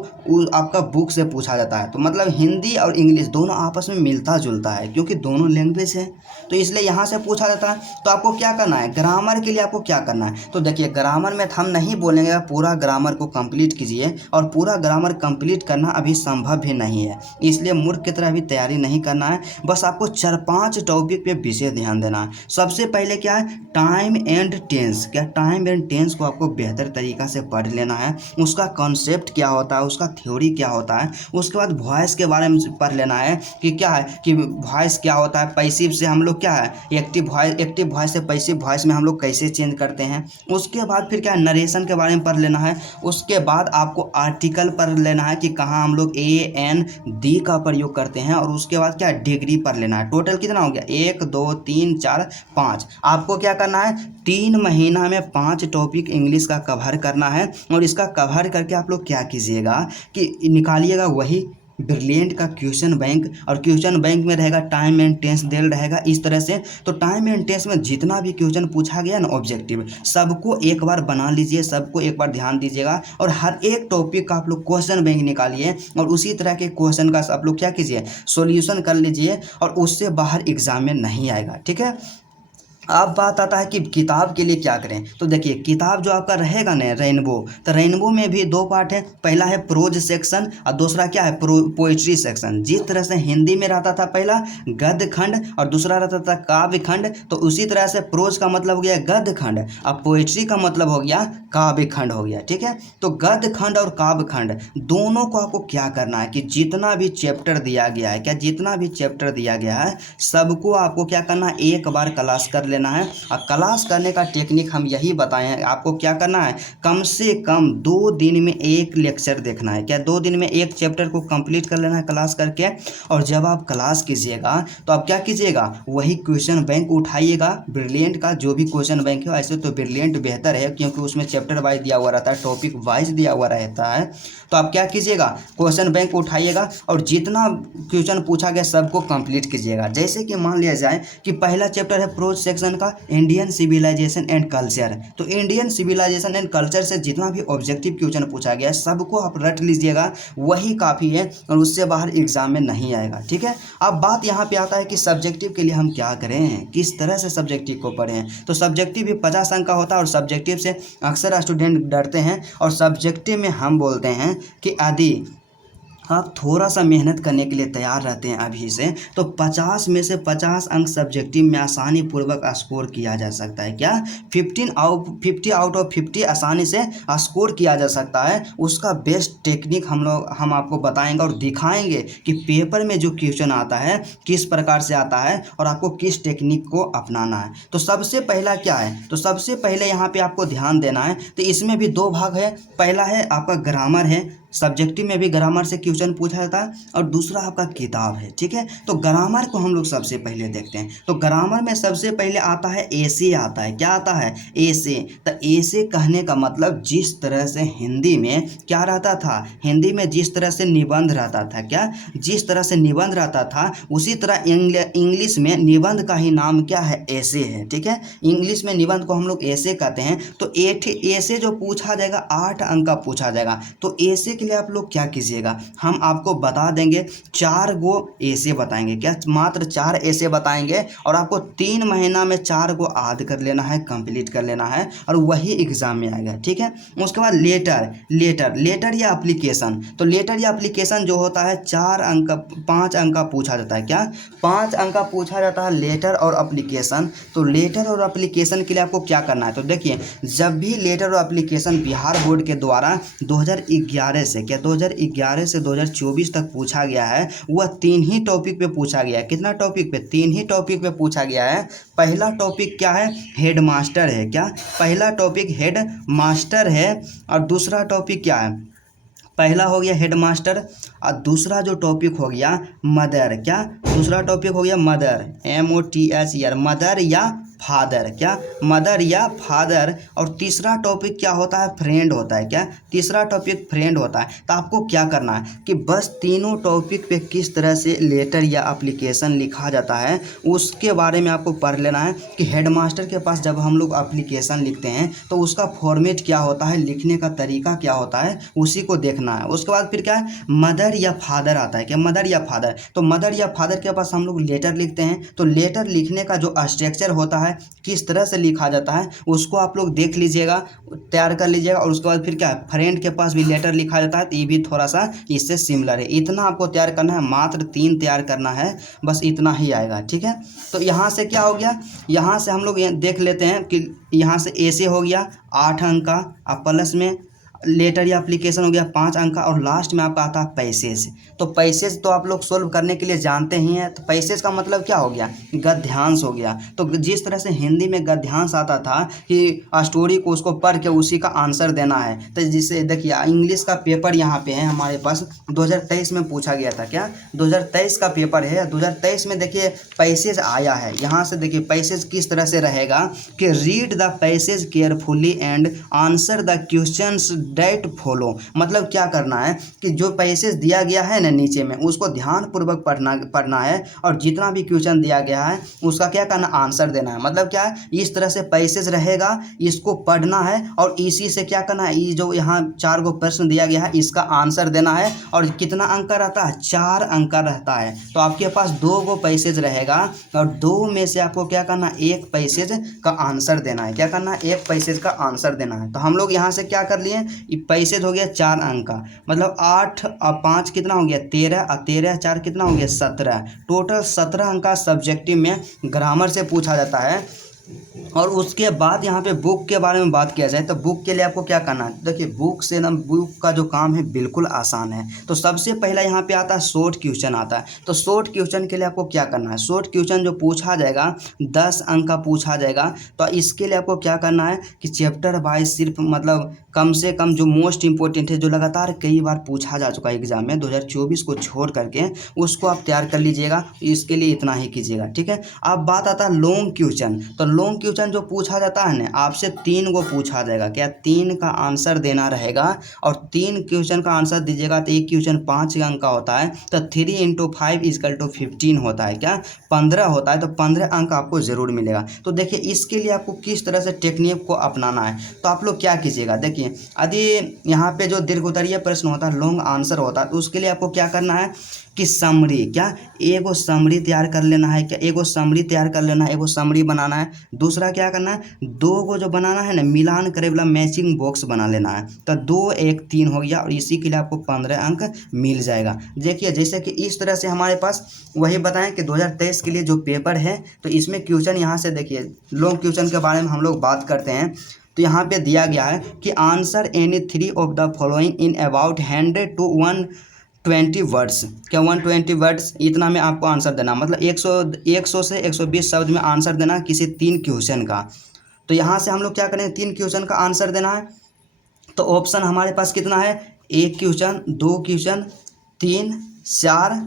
आपका बुक से पूछा जाता है। तो मतलब हिंदी और इंग्लिश दोनों आपस में मिलता जुलता है, क्योंकि दोनों लैंग्वेज है, तो इसलिए यहाँ से पूछा जाता है। तो आपको क्या करना है, ग्रामर के लिए आपको क्या करना है, तो देखिए ग्रामर में हम नहीं बोलेंगे पूरा ग्रामर को कंप्लीट कीजिए, और पूरा ग्रामर कंप्लीट करना अभी संभव भी नहीं है, इसलिए मूर्ख की तरह भी तैयारी नहीं करना है। बस आपको 4-5 टॉपिक पे विशेष ध्यान देना है। सबसे पहले क्या है टाइम एंड टेंस, क्या टाइम एंड टेंस को आपको बेहतर तरीका से पढ़ लेना है, उसका कॉन्सेप्ट क्या होता है, उसका थ्योरी क्या होता है। उसके बाद वॉइस के बारे में पढ़ लेना है कि क्या है कि वॉइस क्या होता है, पैसिव से हम लोग क्या है एक्टिव वॉइस से पैसिव वॉइस में हम लोग कैसे चेंज करते हैं। उसके बाद फिर क्या है नरेशन के बारे में पढ़ लेना है। उसके बाद आपको आर्टिकल पढ़ लेना है कि कहाँ हम लोग ए एन दी का प्रयोग करते हैं, और उसके बाद क्या डिग्री पढ़ लेना है। टोटल कितना हो गया 1 2 3 4 5। आपको क्या करना है 3 महीना में 5 टॉपिक इंग्लिश का कवर करना है, और इसका कवर करके आप लोग क्या कीजिएगा कि निकालिएगा वही ब्रिलियंट का क्वेश्चन बैंक, और क्वेश्चन बैंक में रहेगा टाइम एंड टेंस देल रहेगा इस तरह से। तो टाइम एंड टेंस में जितना भी क्वेश्चन पूछा गया ना ऑब्जेक्टिव, सबको एक बार बना लीजिए, सबको एक बार ध्यान दीजिएगा, और हर एक टॉपिक का आप लोग क्वेश्चन बैंक निकालिए, और उसी तरह के क्वेश्चन का आप लोग क्या कीजिए सॉल्यूशन कर लीजिए, और उससे बाहर एग्जाम में नहीं आएगा, ठीक है। अब बात आता है कि किताब के लिए क्या करें। तो देखिए किताब जो आपका रहेगा ना रेनबो, तो रेनबो में भी 2 पार्ट है, पहला है प्रोज सेक्शन और दूसरा क्या है पोइट्री सेक्शन। जिस तरह से हिंदी में रहता था पहला गद्य खंड और दूसरा रहता था काव्य खंड, तो उसी तरह से प्रोज का मतलब हो गया गद्य खंड, अब पोइट्री का मतलब हो गया काव्य खंड हो गया, ठीक है। तो गद्य खंड और काव्य खंड दोनों को आपको क्या करना है कि जितना भी चैप्टर दिया गया है, क्या जितना भी चैप्टर दिया गया है सबको आपको क्या करना है एक बार क्लास कर लेना है। और क्लास करने का टेक्निक हम यही बताए हैं, आपको क्या करना है कम से कम 2 दिन में एक लेक्चर देखना है, क्या 2 दिन में एक चैप्टर को कंप्लीट कर लेना है क्लास करके। और जब आप क्लास कीजिएगा तो आप क्या कीजिएगा वही क्वेश्चन बैंक उठाइएगा, ब्रिलियंट का जो भी क्वेश्चन बैंक है, ऐसे तो ब्रिलियंट बेहतर है क्योंकि उसमें चैप्टर वाइज दिया हुआ रहता है, टॉपिक वाइज दिया हुआ रहता है। तो आप क्या कीजिएगा क्वेश्चन बैंक उठाइएगा और जितना क्वेश्चन पूछा गया सबको कंप्लीट कीजिएगा। जैसे कि मान लिया जाए कि पहला चैप्टर है प्रोज सेक्शन का इंडियन सिविलाइजेशन एंड कल्चर, तो इंडियन सिविलाइजेशन एंड कल्चर से जितना भी ऑब्जेक्टिव क्वेश्चन पूछा गया सबको आप रट लीजिएगा, वही काफ़ी है और उससे बाहर एग्जाम में नहीं आएगा, ठीक है। अब बात यहाँ पे आता है कि सब्जेक्टिव के लिए हम क्या करें, किस तरह से सब्जेक्टिव को पढ़ें। तो सब्जेक्टिव भी 50 अंक का होता है और सब्जेक्टिव से अक्सर स्टूडेंट डरते हैं, और सब्जेक्टिव में हम बोलते हैं कि यदि आप थोड़ा सा मेहनत करने के लिए तैयार रहते हैं अभी से, तो 50 में से 50 अंक सब्जेक्टिव में आसानी पूर्वक स्कोर किया जा सकता है। क्या 50 आउट ऑफ 50 आसानी से स्कोर किया जा सकता है। उसका बेस्ट टेक्निक हम आपको बताएंगे और दिखाएंगे कि पेपर में जो क्वेश्चन आता है किस प्रकार से आता है और आपको किस टेक्निक को अपनाना है। तो सबसे पहला क्या है, तो सबसे पहले यहाँ पे आपको ध्यान देना है। तो इसमें भी 2 भाग है, पहला है आपका ग्रामर है, सब्जेक्टिव में भी ग्रामर से क्वेश्चन पूछा जाता है, और दूसरा आपका किताब है, ठीक है। तो ग्रामर को हम लोग सबसे पहले देखते हैं। तो ग्रामर में सबसे पहले आता है एसे आता है, क्या आता है एसे। तो एसे कहने का मतलब जिस तरह से हिंदी में क्या रहता था, हिंदी में जिस तरह से निबंध रहता था, क्या जिस तरह से निबंध रहता था उसी तरह इंग्लिश में निबंध का ही नाम क्या है एसे है, ठीक है। इंग्लिश में निबंध को हम लोग एसे कहते हैं। तो एसे जो पूछा जाएगा 8 अंक का पूछा जाएगा। तो एसे के लिए आप लोग क्या कीजिएगा, हम आपको बता देंगे 4 गो ऐसे बताएंगे, क्या मात्र 4 ऐसे बताएंगे और आपको 3 महीना में 4 गो याद कर लेना है, कंप्लीट कर लेना है और वही एग्जाम में आएगा। ठीक है, उसके बाद लेटर या एप्लीकेशन। तो लेटर या एप्लीकेशन जो होता है 4 अंक 5 अंक का पूछा जाता है। क्या 5 अंक का पूछा जाता है लेटर और एप्लीकेशन। तो लेटर और एप्लीकेशन के लिए आपको क्या करना है, तो देखिए जब भी लेटर और एप्लीकेशन बिहार बोर्ड के द्वारा 2011 से 2024 तक पूछा गया है, वह 3 ही टॉपिक पे पूछा गया है। कितना टॉपिक पे, 3 ही टॉपिक पे पूछा गया है। पहला टॉपिक क्या है, हेड मास्टर है। क्या पहला टॉपिक हेड मास्टर है और दूसरा टॉपिक क्या है, पहला हो गया हेड मास्टर और दूसरा जो टॉपिक हो गया मदर। क्या दूसरा टॉपिक हो गया मदर, MOTHER, मदर या फादर। क्या मदर या फादर। और तीसरा टॉपिक क्या होता है, फ्रेंड होता है। क्या तीसरा टॉपिक फ्रेंड होता है। तो आपको क्या करना है कि बस तीनों टॉपिक पे किस तरह से लेटर या एप्लीकेशन लिखा जाता है उसके बारे में आपको पढ़ लेना है कि हेडमास्टर के पास जब हम लोग एप्लीकेशन लिखते हैं तो उसका फॉर्मेट क्या होता है, लिखने का तरीका क्या होता है, उसी को देखना है। उसके बाद फिर क्या है, मदर या फादर आता है। क्या मदर या फादर। तो मदर या फादर के पास हम लोग लेटर लिखते हैं, तो लेटर लिखने का जो स्ट्रक्चर होता है, किस तरह से लिखा जाता है, उसको आप लोग देख लीजिएगा, तैयार कर लीजिएगा। और उसके बाद फिर क्या है, फ्रेंड के पास भी लेटर लिखा जाता है, तो ये भी थोड़ा सा इससे सिमिलर है। इतना आपको तैयार करना है, मात्र 3 तैयार करना है, बस इतना ही आएगा। ठीक है, तो यहाँ से क्या हो गया, यहाँ से हम लोग देख लेते हैं कि यहाँ से ऐसे हो गया 8 अंक का, अब प्लस में लेटर या एप्लीकेशन हो गया 5 अंक का, और लास्ट में आपका आता है पैसेज। तो पैसेज तो आप लोग सोल्व करने के लिए जानते ही हैं। तो पैसेज का मतलब क्या हो गया, गद्यांश हो गया। तो जिस तरह से हिंदी में गद्यांश आता था कि स्टोरी को उसको पढ़ के उसी का आंसर देना है, तो जिससे देखिए इंग्लिश का पेपर यहाँ पे है हमारे पास, 2023 में पूछा गया था। क्या 2023 का पेपर है, 2023 में देखिए पैसेज आया है। यहाँ से देखिए पैसेज किस तरह से रहेगा कि read the passage carefully and answer the questions that follow. मतलब क्या करना है कि जो पैसेज दिया गया है ना नीचे में, उसको ध्यानपूर्वक पढ़ना है और जितना भी क्वेश्चन दिया गया है उसका क्या करना, आंसर देना है। मतलब क्या है, इस तरह से पैसेज रहेगा, इसको पढ़ना है और इसी से क्या करना है, ये जो यहाँ 4 गो प्रश्न दिया गया है इसका आंसर देना है। और कितना अंक का रहता है, 4 अंक का रहता है। तो आपके पास 2 गो पैसेज रहेगा और 2 में से आपको क्या करना है, 1 पैसेज का आंसर देना है। क्या करना है, 1 पैसेज का आंसर देना है। तो हम लोग यहाँ से क्या कर लिए, पैसेज हो गया 4 अंक का, मतलब 8 और 5 कितना हो गया 13 और 13 4 कितना हो गया 17। टोटल 17 अंक का सब्जेक्टिव में ग्रामर से पूछा जाता है। और उसके बाद यहाँ पे बुक के बारे में बात किया जाए तो बुक के लिए आपको क्या करना है, देखिए बुक से ना, बुक का जो काम है बिल्कुल आसान है। तो सबसे पहला यहाँ पे आता है शॉर्ट क्वेश्चन आता है। तो शॉर्ट क्वेश्चन के लिए आपको क्या करना है, शॉर्ट क्वेश्चन जो पूछा जाएगा 10 अंक का पूछा जाएगा। तो इसके लिए आपको क्या करना है कि चैप्टर वाइज सिर्फ मतलब कम से कम जो मोस्ट इंपॉर्टेंट है, जो लगातार कई बार पूछा जा चुका है एग्जाम में 2024 को छोड़ करके, उसको आप तैयार कर लीजिएगा। इसके लिए इतना ही कीजिएगा। ठीक है, अब बात आता है लॉन्ग क्वेश्चन। तो लॉन्ग क्वेश्चन जो पूछा जाता है ना, आपसे 3 गो पूछा जाएगा। क्या 3 का आंसर देना रहेगा और 3 क्वेश्चन का आंसर दीजिएगा। तो एक क्वेश्चन 5 अंक का होता है, तो 3 × 5 = 15 होता है। क्या 15 होता है, तो 15 अंक आपको ज़रूर मिलेगा। तो देखिए इसके लिए आपको किस तरह से टेक्निक को अपनाना है, तो आप लोग क्या कीजिएगा, देखिए यदि यहाँ पे जो दीर्घोत्तरीय प्रश्न होता है, लॉन्ग आंसर होता है, तो उसके लिए आपको क्या करना है कि समरी, क्या एगो समरी तैयार कर लेना है। क्या एगो समरी तैयार कर लेना है, एगो समरी बनाना है। दूसरा क्या करना है, 2 गो जो बनाना है ना, मिलान करे वाला मैचिंग बॉक्स बना लेना है। तो 2 1 3 हो गया और इसी के लिए आपको 15 अंक मिल जाएगा। देखिए जैसे कि इस तरह से हमारे पास वही बताएं कि 2023 के लिए जो पेपर है, तो इसमें क्वेश्चन यहाँ से देखिए लॉन्ग क्वेश्चन के बारे में हम लोग बात करते हैं। तो यहाँ पे दिया गया है कि answer any 3 of the following in about 100 to 120 words. क्या 120 वर्ड्स, इतना में आपको आंसर देना, मतलब 100 से 120 शब्द में आंसर देना किसी 3 क्वेश्चन का। तो यहाँ से हम लोग क्या करेंगे, 3 क्वेश्चन का आंसर देना है। तो ऑप्शन हमारे पास कितना है, 1 क्वेश्चन, 2 क्वेश्चन, 3 4,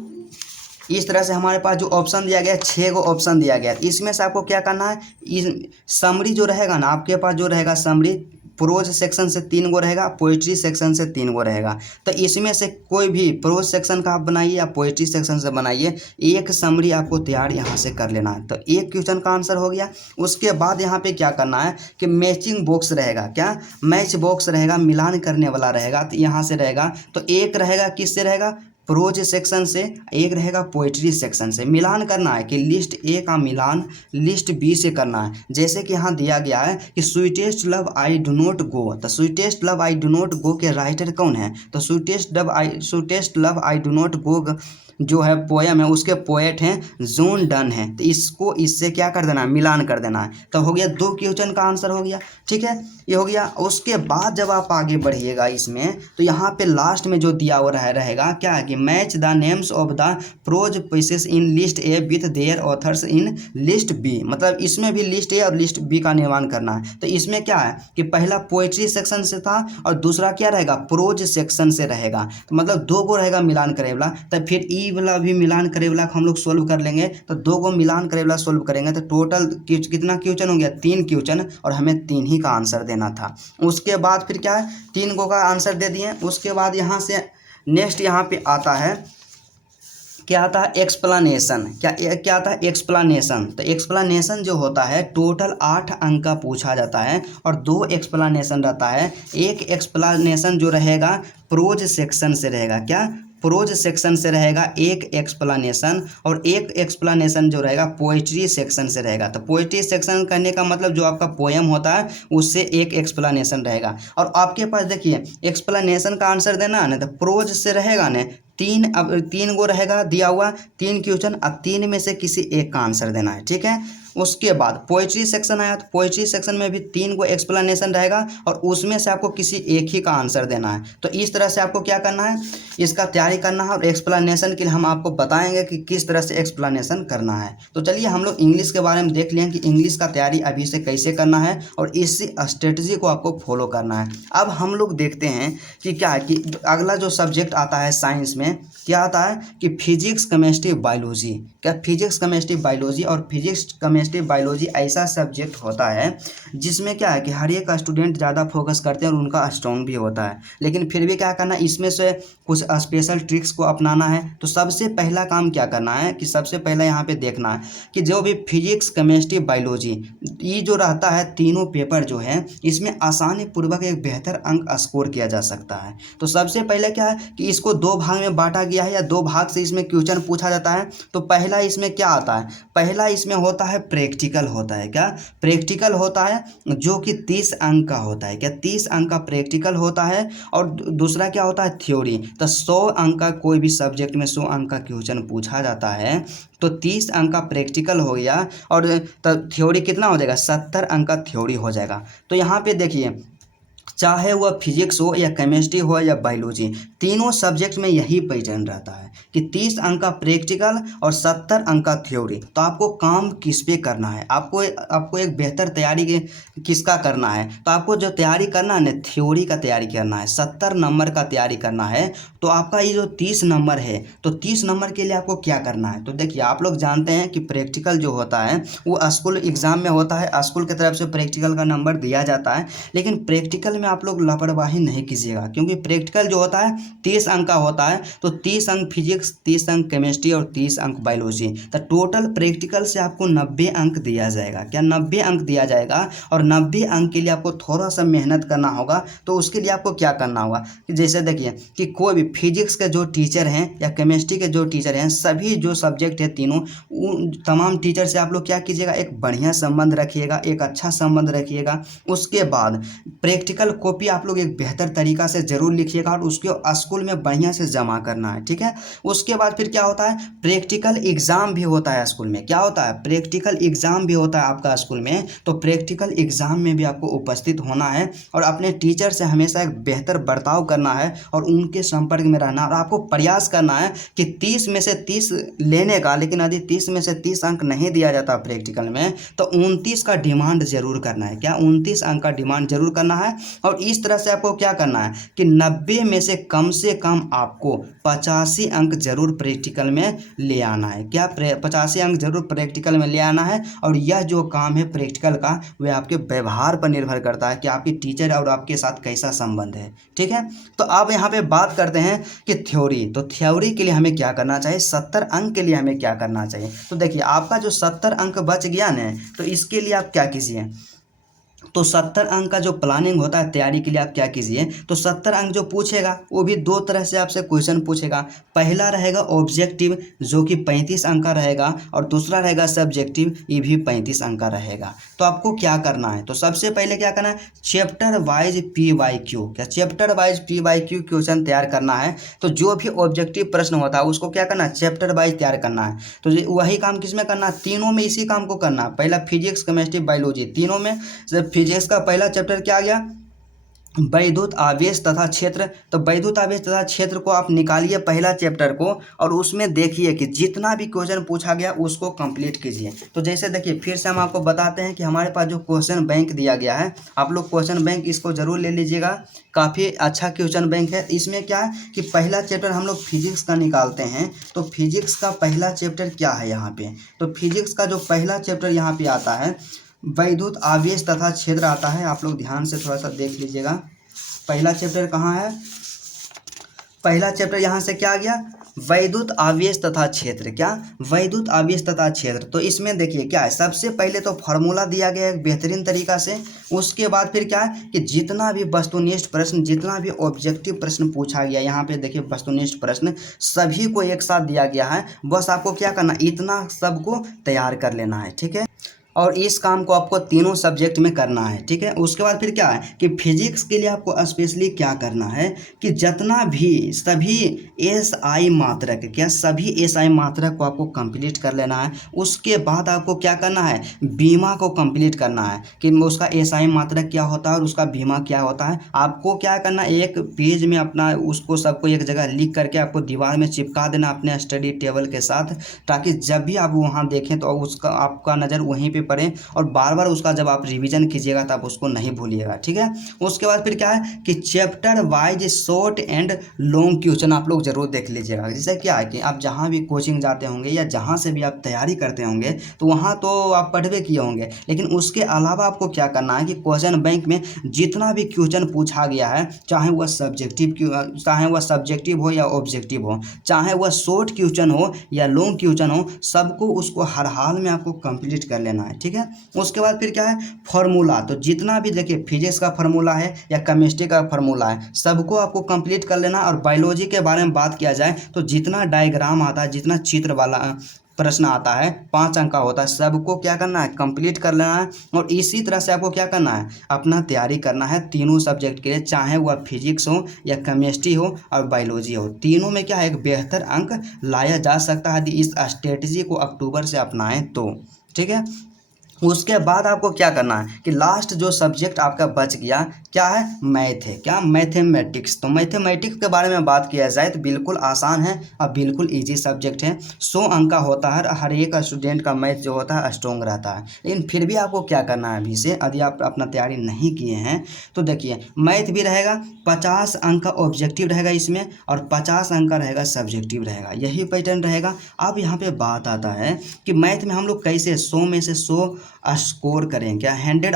इस तरह से हमारे पास जो ऑप्शन दिया गया है 6 गो ऑप्शन दिया गया है। इसमें से आपको क्या करना है, इस समरी जो रहेगा ना, आपके पास जो रहेगा समरी प्रोज सेक्शन से 3 गो रहेगा, पोइट्री सेक्शन से 3 गो रहेगा। तो इसमें से कोई भी प्रोज सेक्शन का आप बनाइए या पोइट्री सेक्शन से बनाइए, एक समरी आपको तैयार यहाँ से कर लेना है। तो एक क्वेश्चन का आंसर हो गया। उसके बाद यहाँ पे क्या करना है कि मैचिंग बॉक्स रहेगा, क्या मैच बॉक्स रहेगा, मिलान करने वाला रहेगा। तो यहाँ से रहेगा, तो एक रहेगा किससे रहेगा, प्रोज सेक्शन से, एक रहेगा पोइट्री सेक्शन से। मिलान करना है कि लिस्ट ए का मिलान लिस्ट बी से करना है। जैसे कि यहाँ दिया गया है कि sweetest love I do not go, तो sweetest love I do not go के राइटर कौन है, तो sweetest love I do not go जो है पोएम है, उसके पोएट हैं जॉन डन है। तो इसको इससे क्या कर देना है, मिलान कर देना है। तो हो गया 2 क्वेश्चन का आंसर हो गया, ठीक है, ये हो गया। उसके बाद जब आप आगे बढ़िएगा इसमें, तो यहाँ पे लास्ट में जो दिया हुआ रहेगा क्या है कि match the names of the prose pieces in list A with their authors in list B, मतलब इसमें भी लिस्ट ए और लिस्ट बी का निर्माण करना है। तो इसमें क्या है कि पहला पोइट्री सेक्शन से था और दूसरा क्या रहेगा, प्रोज सेक्शन से रहेगा। तो मतलब 2 गो रहेगा मिलान करे वाला। तो फिर ई वाला भी मिलान करे वाला हम लोग सोल्व कर लेंगे। तो 2 गो मिलान करे वाला सोल्व करेंगे तो टोटल कितना क्वेश्चन हो गया, 3 क्वेश्चन, और हमें 3 ही का आंसर देना था। उसके बाद फिर क्या है, 3 गो का आंसर दे दिए। उसके बाद यहाँ से नेक्स्ट यहाँ पे आता है, क्या आता है, एक्सप्लेनेशन। क्या आता है, एक्सप्लेनेशन। तो एक्सप्लेनेशन जो होता है टोटल 8 अंक का पूछा जाता है और 2 एक्सप्लेनेशन रहता है। एक एक्सप्लेनेशन जो रहेगा प्रोज सेक्शन से रहेगा, क्या, प्रोज सेक्शन से रहेगा एक एक्सप्लेनेशन, और एक एक्सप्लेनेशन जो रहेगा पोइट्री सेक्शन से रहेगा। तो पोइट्री सेक्शन करने का मतलब जो आपका पोएम होता है उससे एक एक्सप्लेनेशन रहेगा। और आपके पास देखिए एक्सप्लेनेशन का आंसर देना है ना, तो प्रोज से रहेगा ना, अब 3 गो रहेगा दिया हुआ, 3 क्वेश्चन, अब 3 में से किसी एक का आंसर देना है, ठीक है। उसके बाद पोइट्री सेक्शन आया, तो पोइट्री सेक्शन में भी 3 गो एक्सप्लेनेशन रहेगा और उसमें से आपको किसी एक ही का आंसर देना है। तो इस तरह से आपको क्या करना है, इसका तैयारी करना है। और एक्सप्लेनेशन के लिए हम आपको बताएंगे कि किस तरह से एक्सप्लेनेशन करना है। तो चलिए हम लोग इंग्लिश के बारे में देख लें कि इंग्लिश का तैयारी अभी से कैसे करना है और इसी स्ट्रेटजी को आपको फॉलो करना है। अब हम लोग देखते हैं कि क्या है कि अगला जो सब्जेक्ट आता है साइंस में, क्या आता है कि फिजिक्स केमिस्ट्री बायोलॉजी। क्या, फिजिक्स केमिस्ट्री बायोलॉजी। और फिजिक्स केमिस्ट्री बायोलॉजी ऐसा सब्जेक्ट होता है जिसमें क्या है कि हर एक स्टूडेंट ज़्यादा फोकस करते हैं और उनका स्ट्रॉन्ग भी होता है। लेकिन फिर भी क्या करना है, इसमें से कुछ स्पेशल ट्रिक्स को अपनाना है। तो सबसे पहला काम क्या करना है कि सबसे पहला यहाँ पे देखना है कि जो भी फिजिक्स केमिस्ट्री बायोलॉजी ये जो रहता है, तीनों पेपर जो है इसमें आसानी पूर्वक एक बेहतर अंक स्कोर किया जा सकता है। तो सबसे पहले क्या है कि इसको 2 भाग में बांटा गया है या 2 भाग से इसमें क्वेश्चन पूछा जाता है। तो पहला इसमें क्या आता है, पहला इसमें होता है प्रैक्टिकल होता है। क्या, प्रैक्टिकल होता है जो कि 30 अंक का होता है। क्या, 30 अंक का प्रैक्टिकल होता है। और दूसरा क्या होता है, थ्योरी। तो 100 अंक का कोई भी सब्जेक्ट में 100 अंक का क्वेश्चन पूछा जाता है। तो 30 अंक का प्रैक्टिकल हो गया और तब थ्योरी कितना हो जाएगा, 70 अंक का थ्योरी हो जाएगा। तो यहाँ पे देखिए, चाहे वह फिजिक्स हो या केमिस्ट्री हो या बायोलॉजी, तीनों सब्जेक्ट में यही पैटर्न रहता है कि 30 अंक का प्रैक्टिकल और 70 अंक का थ्योरी। तो आपको काम किस पे करना है, आपको एक बेहतर तैयारी किसका करना है, तो आपको जो तैयारी करना है ना, थ्योरी का तैयारी करना है, 70 नंबर का तैयारी करना है। तो आपका ये जो 30 नंबर है, तो 30 नंबर के लिए आपको क्या करना है, तो देखिए आप लोग जानते हैं कि प्रैक्टिकल जो होता है वो स्कूल एग्ज़ाम में होता है, स्कूल की तरफ से प्रैक्टिकल का नंबर दिया जाता है। लेकिन प्रैक्टिकल आप लोग लापरवाही नहीं कीजिएगा, क्योंकि प्रैक्टिकल जो होता है 30 अंक का होता है। तो 30 अंक फिजिक्स, 30 अंक केमिस्ट्री और 30 अंक बायोलॉजी। तो टोटल प्रैक्टिकल से आपको 90 अंक दिया जाएगा। क्या, 90 अंक दिया जाएगा। और 90 अंक के लिए आपको थोड़ा सा मेहनत करना होगा। तो उसके लिए आपको क्या करना होगा कि जैसे देखिए कि कोई भी फिजिक्स के जो टीचर हैं या केमिस्ट्री के जो टीचर हैं, सभी जो सब्जेक्ट है तीनों, उन तमाम टीचर से आप लोग क्या कीजिएगा, एक बढ़िया संबंध रखिएगा, एक अच्छा संबंध रखिएगा। उसके बाद प्रैक्टिकल कॉपी आप लोग एक बेहतर तरीका से जरूर लिखिएगा और उसको स्कूल में बढ़िया से जमा करना है, ठीक है। उसके बाद फिर क्या होता है, प्रैक्टिकल एग्जाम भी होता है स्कूल में। क्या होता है, प्रैक्टिकल एग्जाम भी होता है आपका स्कूल में। तो प्रैक्टिकल एग्जाम में भी आपको उपस्थित होना है और अपने टीचर से हमेशा एक बेहतर बर्ताव करना है और उनके संपर्क में रहना। और आपको प्रयास करना है कि 30 में से 30 लेने का, लेकिन यदि 30 में से 30 अंक नहीं दिया जाता प्रैक्टिकल में, तो 29 का डिमांड जरूर करना है। क्या, 29 अंक का डिमांड जरूर करना है। और इस तरह से आपको क्या करना है कि 90 में से कम कम से कम आपको 85 अंक जरूर प्रैक्टिकल में ले आना है। क्या 85 अंक जरूर प्रैक्टिकल में ले आना है। और यह जो काम है प्रैक्टिकल का वह आपके व्यवहार पर निर्भर करता है कि आपके टीचर और आपके साथ कैसा संबंध है। ठीक है, तो अब यहाँ पे बात करते हैं कि थ्योरी। तो थ्योरी के लिए हमें क्या करना चाहिए, 70 अंक के लिए हमें क्या करना चाहिए। तो देखिए आपका जो 70 अंक बच गया ना, तो इसके लिए आप क्या कीजिए, तो 70 अंक का जो प्लानिंग होता है तैयारी के लिए आप क्या कीजिए, तो 70 अंक जो पूछेगा वो भी दो तरह से आपसे क्वेश्चन पूछेगा। पहला रहेगा ऑब्जेक्टिव जो कि 35 अंक का रहेगा, और दूसरा रहेगा सब्जेक्टिव, ये भी 35 अंक का रहेगा। तो आपको क्या करना है, तो सबसे पहले क्या करना है, चैप्टर वाइज PYQ, क्या चैप्टर वाइज PYQ क्वेश्चन तैयार करना है। तो जो भी ऑब्जेक्टिव प्रश्न होता है उसको क्या करना है, चैप्टर वाइज तैयार करना है। तो वही काम किस में करना है, तीनों में इसी काम को करना है। पहला फिजिक्स, केमिस्ट्री, बायोलॉजी, तीनों में। फिजिक्स का पहला चैप्टर क्या आ गया, वैद्युत आवेश तथा क्षेत्र। तो वैद्युत आवेश तथा क्षेत्र को आप निकालिए पहला चैप्टर को, और उसमें देखिए कि जितना भी क्वेश्चन पूछा गया उसको कंप्लीट कीजिए। तो जैसे देखिए फिर से हम आपको बताते हैं कि हमारे पास जो क्वेश्चन बैंक दिया गया है, आप लोग क्वेश्चन बैंक इसको जरूर ले लीजिएगा, काफ़ी अच्छा क्वेश्चन बैंक है। इसमें क्या है कि पहला चैप्टर हम लोग फिजिक्स का निकालते हैं। तो फिजिक्स का पहला चैप्टर क्या है यहाँ पे, तो फिजिक्स का जो पहला चैप्टर यहाँ पे आता है वैद्युत आवेश तथा क्षेत्र आता है। आप लोग ध्यान से थोड़ा सा देख लीजिएगा, पहला चैप्टर कहाँ है, पहला चैप्टर यहाँ से क्या आ गया, वैद्युत आवेश तथा क्षेत्र। क्या, वैद्युत आवेश तथा क्षेत्र। तो इसमें देखिए क्या है, सबसे पहले तो फार्मूला दिया गया है बेहतरीन तरीका से। उसके बाद फिर क्या है कि जितना भी वस्तुनिष्ठ प्रश्न, जितना भी ऑब्जेक्टिव प्रश्न पूछा गया, यहाँ पे देखिए वस्तुनिष्ठ प्रश्न सभी को एक साथ दिया गया है। बस आपको क्या करना, इतना सबको तैयार कर लेना है। ठीक है, और इस काम को आपको तीनों सब्जेक्ट में करना है। ठीक है, उसके बाद फिर क्या है कि फिजिक्स के लिए आपको स्पेशली क्या करना है कि जितना भी सभी SI मात्रक, क्या सभी SI मात्रक को आपको कंप्लीट कर लेना है। उसके बाद आपको क्या करना है, बीमा को कंप्लीट करना है कि उसका SI मात्रक क्या होता है और उसका बीमा क्या होता है। आपको क्या करना है, एक पेज में अपना उसको सबको एक जगह लिख करके आपको दीवार में चिपका देना अपने स्टडी टेबल के साथ, ताकि जब भी आप वहाँ देखें तो उसका आपका नज़र वहीं पे पढ़ें, और बार बार उसका जब आप रिवीजन कीजिएगा तब उसको नहीं भूलिएगा। ठीक है, उसके बाद फिर क्या है कि chapter wise short and long question आप लोग जरूर देख लीजिएगा। जैसे क्या है कि आप जहाँ भी कोचिंग जाते होंगे या जहाँ से भी आप तैयारी करते होंगे तो वहाँ तो आप पढ़वे किए होंगे, लेकिन उसके अलावा आपको क्या करना है कि क्वेश्चन बैंक में जितना भी क्वेश्चन पूछा गया है, चाहे वह सब्जेक्टिव हो या ऑब्जेक्टिव हो, चाहे वह शॉर्ट क्वेश्चन हो या लॉन्ग क्वेश्चन हो, सबको उसको हर हाल में आपको कंप्लीट कर लेना है। ठीक है, उसके बाद फिर क्या है, फार्मूला। तो जितना भी देखिए फिजिक्स का फार्मूला है या केमिस्ट्री का फार्मूला है, सबको आपको कंप्लीट कर लेना। और बायोलॉजी के बारे में बात किया जाए तो जितना डायग्राम आता है, जितना चित्र वाला प्रश्न आता है 5 अंक का होता है, सबको क्या करना है, कंप्लीट कर लेना है। और इसी तरह से आपको क्या करना है, अपना तैयारी करना है तीनों सब्जेक्ट के लिए, चाहे वह फिजिक्स हो या केमिस्ट्री हो और बायोलॉजी हो। तीनों में क्या है, एक बेहतर अंक लाया जा सकता है यदि इस स्ट्रेटजी को अक्टूबर से अपनाएं तो। ठीक है, उसके बाद आपको क्या करना है कि लास्ट जो सब्जेक्ट आपका बच गया क्या है, मैथ है। क्या, मैथमेटिक्स। तो मैथमेटिक्स के बारे में बात किया जाए तो बिल्कुल आसान है और बिल्कुल इजी सब्जेक्ट है। 100 अंक का होता है, हर एक स्टूडेंट का मैथ जो होता है स्ट्रॉन्ग रहता है। लेकिन फिर भी आपको क्या करना है अभी से, यदि आप अपना तैयारी नहीं किए हैं तो देखिए मैथ भी रहेगा, 50 अंक का ऑब्जेक्टिव रहेगा इसमें, और 50 अंक का रहेगा सब्जेक्टिव रहेगा, यही पैटर्न रहेगा। अब यहाँ पे बात आता है कि मैथ में हम लोग कैसे 100 में से 100 स्कोर करें, क्या 100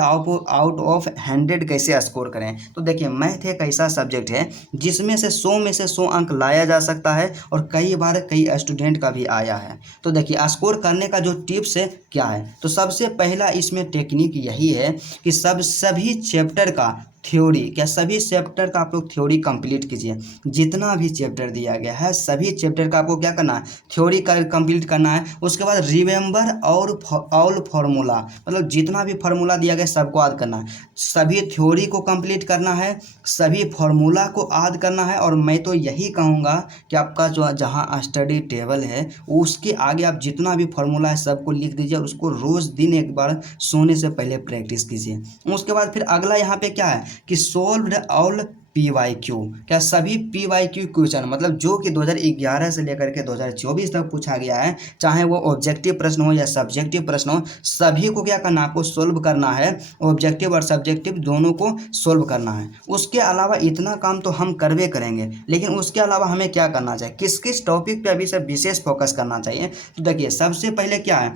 आउट ऑफ 100 कैसे स्कोर करें। तो देखिए मैथ एक ऐसा सब्जेक्ट है जिसमें से 100 में से 100 अंक लाया जा सकता है, और कई बार कई स्टूडेंट का भी आया है। तो देखिए स्कोर करने का जो टिप्स है क्या है, तो सबसे पहला इसमें टेक्निक यही है कि सभी चैप्टर का थ्योरी, क्या सभी चैप्टर का आप लोग थ्योरी कंप्लीट कीजिए। जितना भी चैप्टर दिया गया है सभी चैप्टर का आपको क्या करना है, थ्योरी कंप्लीट करना है। उसके बाद रिमेंबर और ऑल फार्मूला, मतलब जितना भी फार्मूला दिया गया सबको याद करना है। सभी थ्योरी को कंप्लीट करना है, सभी फार्मूला को याद करना है। और मैं तो यही कहूँगा कि आपका जो जहाँ स्टडी टेबल है उसके आगे आप जितना भी फार्मूला है सबको लिख दीजिए, और उसको रोज़ दिन एक बार सोने से पहले प्रैक्टिस कीजिए। उसके बाद फिर अगला यहाँ पे क्या है कि सोल्व्ड ऑल PYQ, क्या सभी PYQ क्वेश्चन, मतलब जो कि 2011 से लेकर के 2024 तक पूछा गया है, चाहे वो ऑब्जेक्टिव प्रश्न हो या सब्जेक्टिव प्रश्न हो, सभी को क्या करना, आपको सोल्व करना है। ऑब्जेक्टिव और सब्जेक्टिव दोनों को सोल्व करना है। उसके अलावा इतना काम तो हम करवे करेंगे, लेकिन उसके अलावा हमें क्या करना चाहिए, किस किस टॉपिक पे अभी से विशेष फोकस करना चाहिए। तो देखिए सबसे पहले क्या है,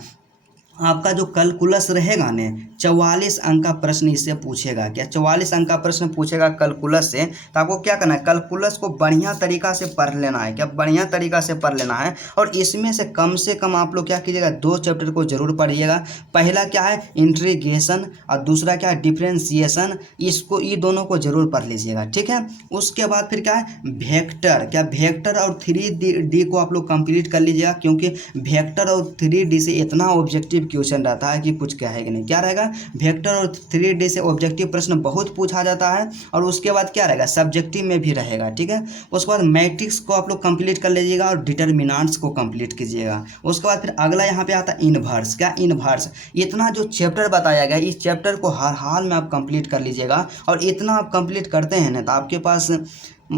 आपका जो कैलकुलस रहेगा ने 44 अंक का प्रश्न इससे पूछेगा। क्या 44 अंक का प्रश्न पूछेगा कैलकुलस से, तो आपको क्या करना है, कैलकुलस को बढ़िया तरीका से पढ़ लेना है। क्या बढ़िया तरीका से पढ़ लेना है, और इसमें से कम आप लोग क्या कीजिएगा, 2 चैप्टर को जरूर पढ़िएगा। पहला क्या है इंटीग्रेशन, और दूसरा क्या है डिफरेंशिएशन। इसको ये दोनों को जरूर पढ़ लीजिएगा, ठीक है। उसके बाद फिर क्या है वेक्टर, क्या वेक्टर और 3D को आप लोग कंप्लीट कर लीजिएगा, क्योंकि वेक्टर और 3D से इतना ऑब्जेक्टिव क्वेश्चन रहता है कि कुछ कहेगा नहीं। क्या रहेगा, वेक्टर और 3D से ऑब्जेक्टिव प्रश्न बहुत पूछा जाता है। और उसके बाद क्या रहेगा, सब्जेक्टिव में भी रहेगा, ठीक है। उसके बाद मैट्रिक्स को आप लोग कंप्लीट कर लीजिएगा और डिटर्मिनेंट्स को कंप्लीट कीजिएगा। उसके बाद फिर अगला यहाँ पे आता है इनवर्स। क्या इनवर्स, इतना जो चैप्टर बताया गया इस चैप्टर को हर हाल में आप कंप्लीट कर लीजिएगा। और इतना आप कंप्लीट करते हैं ना, तो आपके पास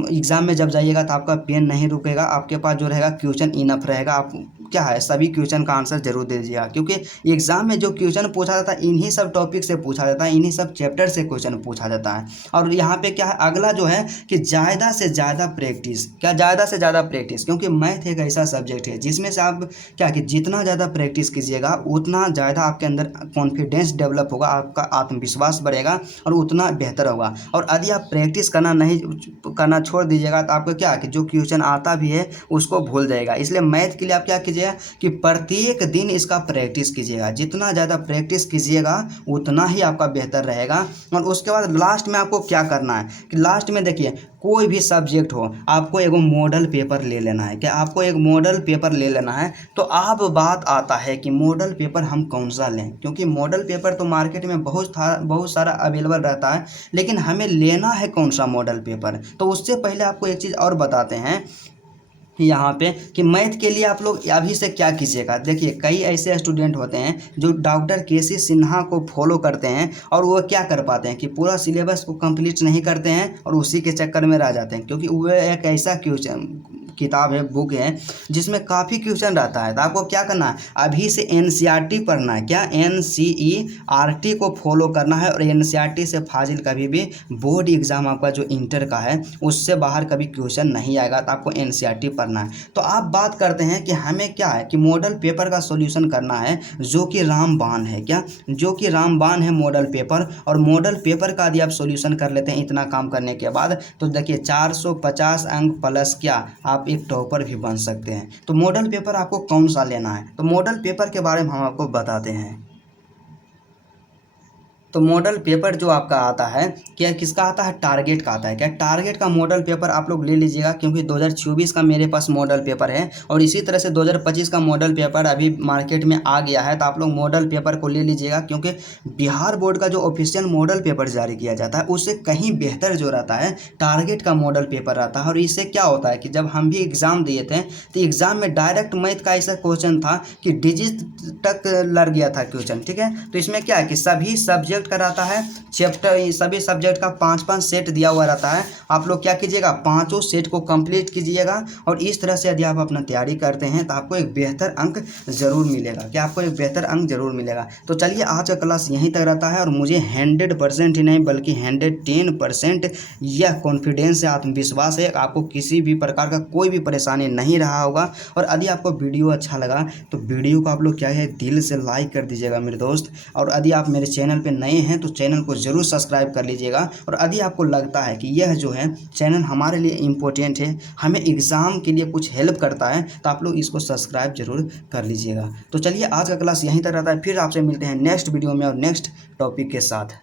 एग्जाम में जब जाइएगा तो आपका पेन नहीं रुकेगा, आपके पास जो रहेगा क्वेश्चन इनफ रहेगा। आप क्या है सभी क्वेश्चन का आंसर जरूर दे दीजिएगा, क्योंकि एग्जाम में जो क्वेश्चन पूछा जाता है इन्हीं सब टॉपिक से पूछा जाता है, इन्हीं सब चैप्टर से क्वेश्चन पूछा जाता है। और यहाँ पे क्या है अगला जो है कि ज़्यादा से ज़्यादा प्रैक्टिस। क्या ज़्यादा से ज़्यादा प्रैक्टिस, क्योंकि मैथ एक ऐसा सब्जेक्ट है जिसमें से आप क्या कि जितना ज़्यादा प्रैक्टिस कीजिएगा उतना ज़्यादा आपके अंदर कॉन्फिडेंस डेवलप होगा, आपका आत्मविश्वास बढ़ेगा और उतना बेहतर होगा। और यदि आप प्रैक्टिस करना छोड़ दीजिएगा तो आपको क्या कि जो क्वेश्चन आता भी है उसको भूल जाएगा। इसलिए मैथ के लिए आप क्या कीजिएगा कि प्रत्येक दिन इसका प्रैक्टिस कीजिएगा। जितना ज़्यादा प्रैक्टिस कीजिएगा उतना ही आपका बेहतर रहेगा। और उसके बाद लास्ट में आपको क्या करना है कि लास्ट में देखिए कोई भी सब्जेक्ट हो आपको एक मॉडल पेपर ले लेना है। क्या आपको एक मॉडल पेपर ले लेना है। तो अब बात आता है कि मॉडल पेपर हम कौन सा लें, क्योंकि मॉडल पेपर तो मार्केट में बहुत सारा अवेलेबल रहता है, लेकिन हमें लेना है कौन सा मॉडल पेपर। तो उससे पहले आपको एक चीज़ और बताते हैं यहाँ पे कि मैथ के लिए आप लोग अभी से क्या कीजिएगा। देखिए कई ऐसे स्टूडेंट होते हैं जो डॉक्टर केसी सिन्हा को फॉलो करते हैं और वो क्या कर पाते हैं कि पूरा सिलेबस को कंप्लीट नहीं करते हैं और उसी के चक्कर में रह जाते हैं, क्योंकि वो एक ऐसा क्वेश्चन किताब है, बुक है जिसमें काफ़ी क्वेश्चन रहता है। तो आपको क्या करना है अभी से NCERT पढ़ना है। क्या NCERT को फॉलो करना है। और NCERT से फाजिल कभी भी बोर्ड एग्जाम आपका जो इंटर का है उससे बाहर कभी क्वेश्चन नहीं आएगा, तो आपको NCERT पढ़ना है। तो आप बात करते हैं कि हमें क्या है कि मॉडल पेपर का सॉल्यूशन करना है जो कि रामबाण है। क्या जो कि रामबाण है मॉडल पेपर। और मॉडल पेपर का यदि आप सॉल्यूशन कर लेते हैं इतना काम करने के बाद तो देखिए 450 अंक प्लस क्या आप एक टॉपर भी बन सकते हैं। तो मॉडल पेपर आपको कौन सा लेना है, तो मॉडल पेपर के बारे में हम आपको बताते हैं। तो मॉडल पेपर जो आपका आता है क्या किसका आता है, टारगेट का आता है। क्या टारगेट का मॉडल पेपर आप लोग ले लीजिएगा, क्योंकि 2024 का मेरे पास मॉडल पेपर है और इसी तरह से 2025 का मॉडल पेपर अभी मार्केट में आ गया है। तो आप लोग मॉडल पेपर को ले लीजिएगा, क्योंकि बिहार बोर्ड का जो ऑफिशियल मॉडल पेपर जारी किया जाता है उससे कहीं बेहतर जो रहता है टारगेट का मॉडल पेपर रहता है। और इससे क्या होता है कि जब हम भी एग्ज़ाम दिए थे तो एग्ज़ाम में डायरेक्ट मैथ का ऐसा क्वेश्चन था कि डिजिट तक लड़ गया था क्वेश्चन, ठीक है। तो इसमें क्या है कि सभी सब्जेक्ट का रहता है चैप्टर, सभी सब्जेक्ट का 5-5 सेट दिया हुआ रहता है। आप लोग क्या कीजिएगा पांचों सेट को कंप्लीट कीजिएगा और इस तरह से यदि आप अपना तैयारी करते हैं तो आपको एक बेहतर अंक जरूर मिलेगा। क्या आपको एक बेहतर अंक जरूर मिलेगा। तो चलिए आज का क्लास यहीं तक रहता है और मुझे 100% ही नहीं बल्कि 110% यह कॉन्फिडेंस है, आत्मविश्वास है आपको किसी भी प्रकार का कोई भी परेशानी नहीं रहा होगा। और यदि आपको वीडियो अच्छा लगा तो वीडियो को आप लोग क्या है दिल से लाइक कर दीजिएगा मेरे दोस्त। और यदि आप मेरे चैनल पे नए हैं तो चैनल को ज़रूर सब्सक्राइब कर लीजिएगा। और यदि आपको लगता है कि यह जो है चैनल हमारे लिए इम्पोर्टेंट है, हमें एग्ज़ाम के लिए कुछ हेल्प करता है, तो आप लोग इसको सब्सक्राइब जरूर कर लीजिएगा। तो चलिए आज का क्लास यहीं तक रहता है, फिर आपसे मिलते हैं नेक्स्ट वीडियो में और नेक्स्ट टॉपिक के साथ।